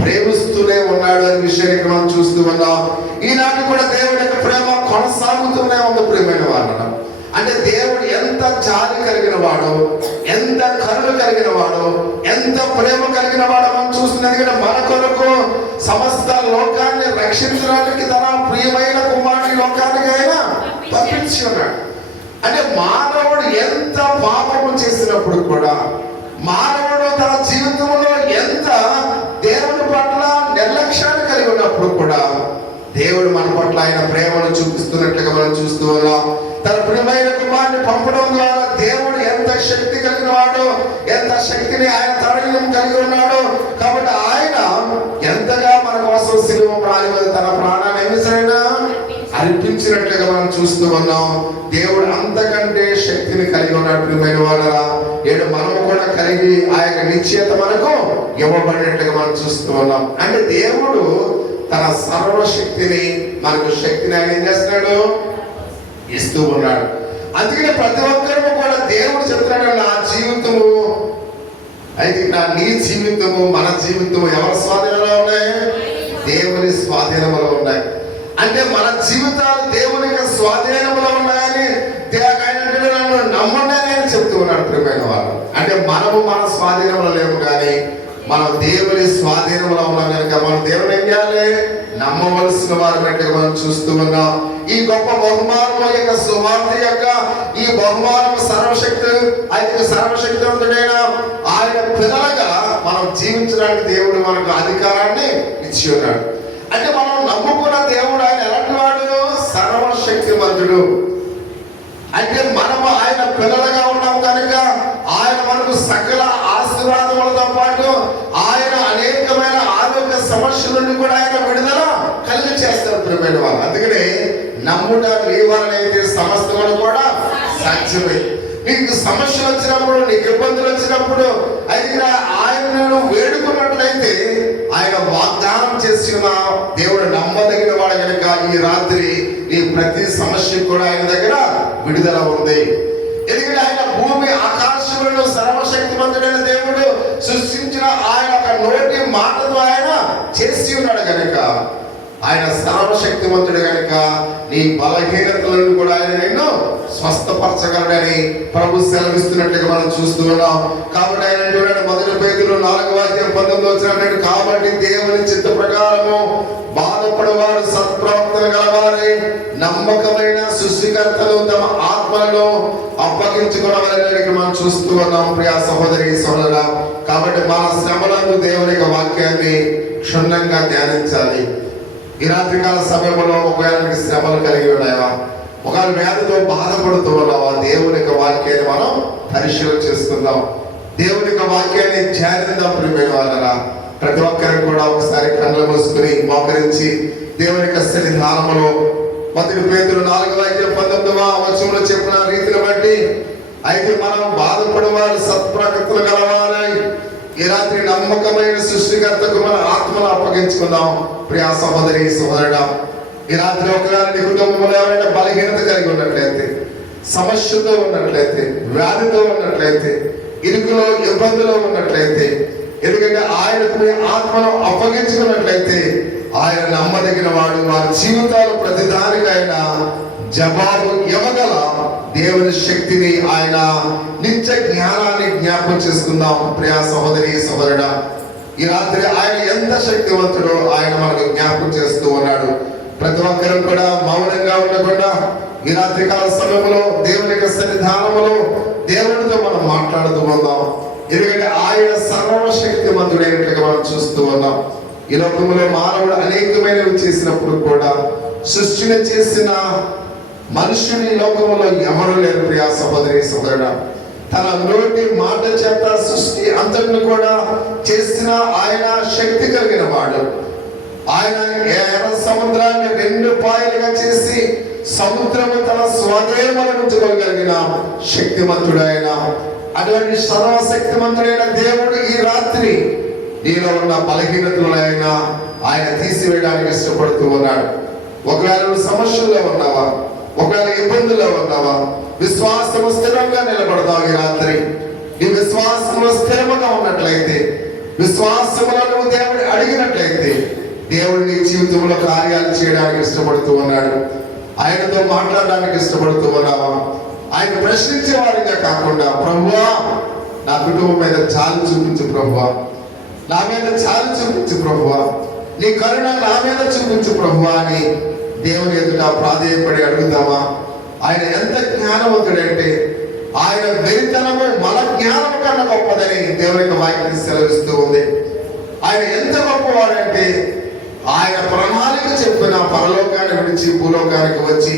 ప్రేమిస్తూనే ఉన్నాడు అనే విషయాన్ని మనం చూస్తూ ఉన్నాం. ఈనాటి కూడా దేవుడి యొక్క ప్రేమ కొనసాగుతూనే ఉంది. ప్రియమైన వారు, అంటే దేవుడు ఎంత జాలి కలిగిన వాడు, ఎంత కరుణ కలిగిన వాడు, ఎంత ప్రేమ కలిగిన వాడు మనం చూస్తున్నది. మన కొరకు సమస్త లోకాన్ని రక్షించడానికి తన ప్రియమైన కుమారుని లోకానికి ఆయన పంపించి ఉన్నాడు. అంటే మానవుడు ఎంత పాపము చేసినప్పుడు కూడా, మానవుడు తన జీవితంలో ఎంత దేవుని పట్ల నిర్లక్ష్యాన్ని కలిగి ఉన్నప్పుడు కూడా దేవుడు మన పట్ల ఆయన ప్రేమను చూపిస్తున్నట్లుగా మనం చూస్తూ ఉన్నాం. తన ప్రియమైన కుమారుని పంపడం ద్వారా దేవుడు ఎంత శక్తి కలిగిన వాడు, ఎంత శక్తిని ఆయన తడగం కలిగి ఉన్నాడు. కాబట్టి ఆయన ఎంతగా మన కోసం శిలువ ప్రాణి మీద తన ప్రాణాన్ని ఏమిసైనా అర్పించినట్లుగా మనం చూస్తూ ఉన్నాం. దేవుడు అంతకంటే శక్తిని కలిగి ఉన్నాడు. ప్రియమైన వాళ్ళరా, ఏడు మనము కూడా కలిగి ఆ యొక్క నిశ్చయత మనకు ఇవ్వబడినట్లుగా మనం చూస్తూ ఉన్నాం. అంటే దేవుడు తన సర్వశక్తిని, మనకు శక్తిని ఆయన ఏం చేస్తున్నాడు? ఇస్తూ ఉన్నాడు. అందుకనే ప్రతి ఒక్కరూ కూడా దేవుడు చెప్తున్నాడు, నా జీవితము అయితే నీ జీవితము, మన జీవితము ఎవరి స్వాధీనంలో ఉన్నాయి? దేవుని స్వాధీనంలో ఉన్నాయి. అంటే మన జీవితాలు దేవుని యొక్క స్వాధీనంలో ఉన్నాయని నన్ను నమ్మండి అని చెప్తూ ఉన్నాడు. ప్రియమైన వారు, అంటే మనము మన స్వాధీనంలో లేము, కానీ మనం దేవుని స్వాధీనంలో ఉన్నాం కనుక మనం దేవుని ఏం చేయాలి? నమ్మవలసిన వారినట్టుగా మనం చూస్తూ ఉన్నాం. ఈ గొప్ప బహుమానం యొక్క సువార్త యొక్క ఈ బహుమానం సర్వశక్తి అయితే సర్వశక్తివంతుడైన ఆయన పిల్లలుగా మనం జీవించడానికి దేవుడు మనకు అధికారాన్ని ఇచ్చి ఉన్నాడు. అంటే మనం నమ్ముకున్న దేవుడు ఆయన ఎలాంటి వాడు? సర్వశక్తివంతుడు. అంటే మనము ఆయన పిల్లలుగా ఉన్నాం కనుక ఆయన మనకు సకల ఆశీర్వాదములతో పాటు ఆయన అనేకమైన ఆరోగ్య సమస్యల నుండి కూడా ఆయన విడుదల కలిగి చేస్తారు ప్రియమైన వాళ్ళు. అందుకనే నమ్ముట నీ వలన అయితే సమస్తమును కూడా సాధ్యమే. నీకు సమస్యలు వచ్చినప్పుడు, నీకు ఇబ్బందులు వచ్చినప్పుడు అయితే ఆయనను వేడుకున్నట్లయితే ఆయన వాగ్దానం చేసిన దేవుడు నమ్మదగిన వాడు కనుక ఈ రాత్రి నీ ప్రతి సమస్యకు కూడా ఆయన దగ్గర విడుదల ఉంది. ఎందుకంటే ఆయన భూమి ఆకాశములను సర్వశక్తిమంతుడైన దేవుడు సృష్టించిన ఆయన ఒక నోటి మాటతో ఆయన చేసి ఉన్నాడు కనుక, ఆయన సర్వశక్తిమంతుడు కనుక నీ బలహీనతలను కూడా ఆయన నిన్ను స్వస్థపరచగలడని ప్రభు సెలవిస్తున్నట్లుగా మనం చూస్తూ ఉన్నాం. కాబట్టి ఆయన చూడండి, 1 పేతురు 4:19 కాబట్టి దేవుని చిత్త ప్రకారము బాధపడేవారు సత్ప్రవర్తన గలవారై నమ్మకమైన సృష్టికర్తలు తమ ఆత్మలను అప్పగించుకోవాలని మనం చూస్తూ ఉన్నాం. ప్రియ సహోదరి సోదరా, కాబట్టి మన శ్రమలందు దేవుని యొక్క వాక్యాన్ని క్షుణ్ణంగా ధ్యానించాలి. ఈ రాత్రికాల సమయంలో ఒకవేళ శ్రమలు కలిగి ఉన్నాయా, ఒకవేళ వ్యాధితో బాధపడుతూ ఉన్నావా, దేవుని యొక్క వాక్యాన్ని మనం పరిశీలన చేసుకుందాం. దేవుని యొక్క వాక్యాన్ని ధ్యానిద్దాం. ప్రియమైన వాళ్ళరా, ప్రతి ఒక్కరికి కూడా ఒకసారి కళ్ళు మూసుకుని మోకరించి దేవుని యొక్క సన్నిధానములో 1 పేతురు 4:19 చెప్పిన రీతిని బట్టి అయితే మనం బాధపడేవారు సత్ప్రవర్తన గలవారై ఈ రాత్రి నమ్మకమైన సృష్టికర్తకు మన ఆత్మను అప్పగించుకుందాం. ప్రియ సహోదరి సహోదరుడా, ఈ రాత్రి ఒకవేళ నీ కుటుంబంలో ఎవరైనా బలహీనత కలిగి ఉన్నట్లయితే, సమస్యతో ఉన్నట్లయితే, వ్యాధితో ఉన్నట్లయితే, ఇరుకులో ఇబ్బందులో ఉన్నట్లయితే, ఎందుకంటే ఆయనకు మీ ఆత్మను అప్పగించుకున్నట్లయితే ఆయన నమ్మదగిన వాడు. వారి జీవితాలు ప్రతిదానికైనా జవాబు ఇవ్వగల దేవుని శక్తిని, ఆయన నిత్య జ్ఞానాన్ని జ్ఞాపకం చేసుకుందాం. ప్రియ సహోదరి సహోదరుడా, ఈ రాత్రి ఆయన ఎంత శక్తివంతుడో ఆయన మనకు జ్ఞాపకం చేస్తూ ఉన్నాడు. ప్రతి ఒక్కరూ కూడా మౌనంగా ఉండకుండా ఈ రాత్రి కాల సమయంలో దేవుని యొక్క సన్నిధానములో దేవునితో మనం మాట్లాడుతూ ఉందాం. ఎందుకంటే ఆయన సర్వశక్తిమంతుడైనట్లుగా మనం చూస్తూ ఉన్నాం. ఈ లోకంలో మానవుడు అనేకమైనవి చేసినప్పుడు కూడా సృష్టిని చేసిన మనుషుని లోకంలో ఎవరు లేరు. ప్రియ సహోదరి సహోదరుడా, తన నోటి మాట చేత సృష్టి అంతటిని కూడా చేసిన ఆయన శక్తి కలిగిన వాడు. ఆయన ఎర్ర సముద్రాన్ని 2 పాయలుగా చేసి సముద్రము తన స్వదేమను ఉంచుకోగలిగిన శక్తిమంతుడు ఆయన. అటువంటి సర్వశక్తిమంతుడైన దేవుడు ఈ రాత్రి నీలో ఉన్న బలహీనతలను ఆయన తీసివేయడానికి ఇష్టపడుతూ ఉన్నాడు. ఒకవేళ సమస్యల్లో ఉన్నావా, ఒకవేళ ఇబ్బందుల్లో ఉన్నావా, విశ్వాసము స్థిరంగా నిలబడతావు. ఈ రాత్రి నీ విశ్వాసంలో స్థిరముగా ఉన్నట్లయితే, విశ్వాసములో నువ్వు దేవుడిని అడిగినట్లయితే దేవుడు నీ జీవితంలో కార్యాలు చేయడానికి ఇష్టపడుతూ ఉన్నాడు. ఆయనతో మాట్లాడడానికి ఇష్టపడుతూ ఉన్నావా? ఆయన ప్రశ్నించే వారిగా కాకుండా, ప్రభువా నా కుటుంబం మీద చాలు చూపించు, ప్రభువా నా మీద చాలు చూపించు, ప్రభువా నీ కరుణ నా మీద చూపించు ప్రభువా అని దేవుని ఎదుట ప్రాధేయపడి అడుగుతామా? ఆయన ఎంత జ్ఞానవంతుడంటే ఆయన వెరితనము మన జ్ఞానం కన్నా గొప్పదని దేవుని యొక్క వాక్యం సెలవిస్తూ ఉంది. ఆయన ఎంత గొప్పవాడంటే ఆయన ప్రణాళిక చెప్పిన పరలోకాన్ని విడిచి భూలోకానికి వచ్చి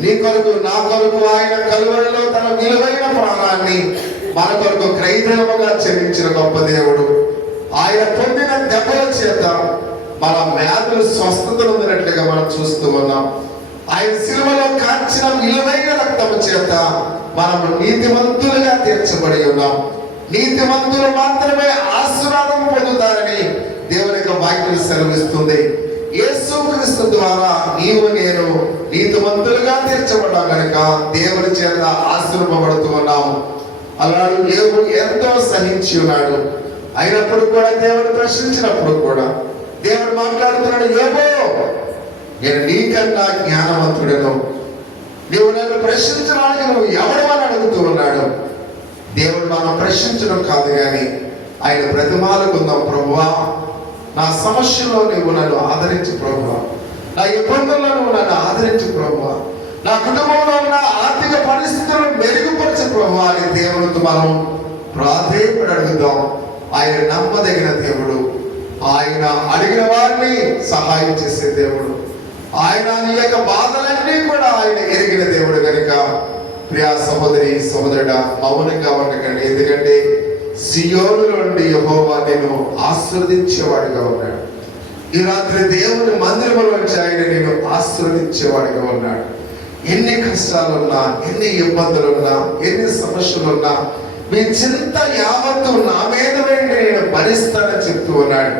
నీ కొరకు నా కొరకు ఆయన కలువరిలో తన విలువైన ప్రాణాన్ని మన కొరకు క్రయధనముగా చెల్లించిన గొప్ప దేవుడు. ఆయన పొందిన దెబ్బల చేత మన వ్యాధులు స్వస్థత పొందినట్లుగా మనం చూస్తూ ఉన్నాం. ఆయన సిలువలో కాల్చిన విలువైన రక్తము చేత మనము నీతిమంతులుగా తీర్చబడి ఉన్నాం. నీతిమంతులు మాత్రమే ఆశీర్వాదం పొందుతారని దేవుని యొక్క వాక్యం సెలవిస్తుంది. యేసుక్రీస్తు ద్వారా నీవు నేను నీతిమంతులుగా తీర్చబడ్డాం కనుక దేవుని చేత ఆశీర్వబడుతూ ఉన్నాం. అలాడు యోబు ఎంతో సహించి ఉన్నాడు. అయినప్పుడు కూడా దేవుడు ప్రశ్నించినప్పుడు కూడా దేవుడు మాట్లాడుతున్నాడు, యోబు నేను నీకన్నా జ్ఞానవంతుడను, నువ్వు నన్ను ప్రశ్నించడానికి నువ్వు ఎవరు అని అడుగుతూ ఉన్నాడు. దేవుడు మనం ప్రశ్నించడం కాదు కానీ ఆయన బ్రతిమాలుకుందాం. ప్రభువా నా సమస్యలో నువ్వు నన్ను ఆదరించు ప్రభువా, నా ఇబ్బందుల్లో నువ్వు నన్ను ఆదరించు ప్రభువా, నా కుటుంబంలో ఉన్న ఆర్థిక పరిస్థితులను మెరుగుపరచు ప్రభువా అని దేవునితో మనం ప్రాధేయపడి అడుగుదాం. ఆయన నమ్మదగిన దేవుడు, ఆయన అడిగిన వారిని సహాయం చేసే దేవుడు, ఆయన నీ యొక్క బాధలన్నీ కూడా ఆయన ఎరిగిన దేవుడు కనుక ప్రియా సహోదరి సహోదరుడా మౌనంగా ఉండకండి. ఎందుకంటే సియోను నుండి యెహోవా నిన్ను ఆశీర్వదించేవాడిగా ఉన్నాడు. ఈ రాత్రి దేవుని మందిరంలోంచి ఆయన నేను ఆశీర్వదించేవాడిగా ఉన్నాడు. ఎన్ని కష్టాలున్నా, ఎన్ని ఇబ్బందులున్నా, ఎన్ని సమస్యలున్నా మీ చింత యావత్తు నా మీద వేయండి, నేను భరిస్తానని చెప్తూ ఉన్నాడు.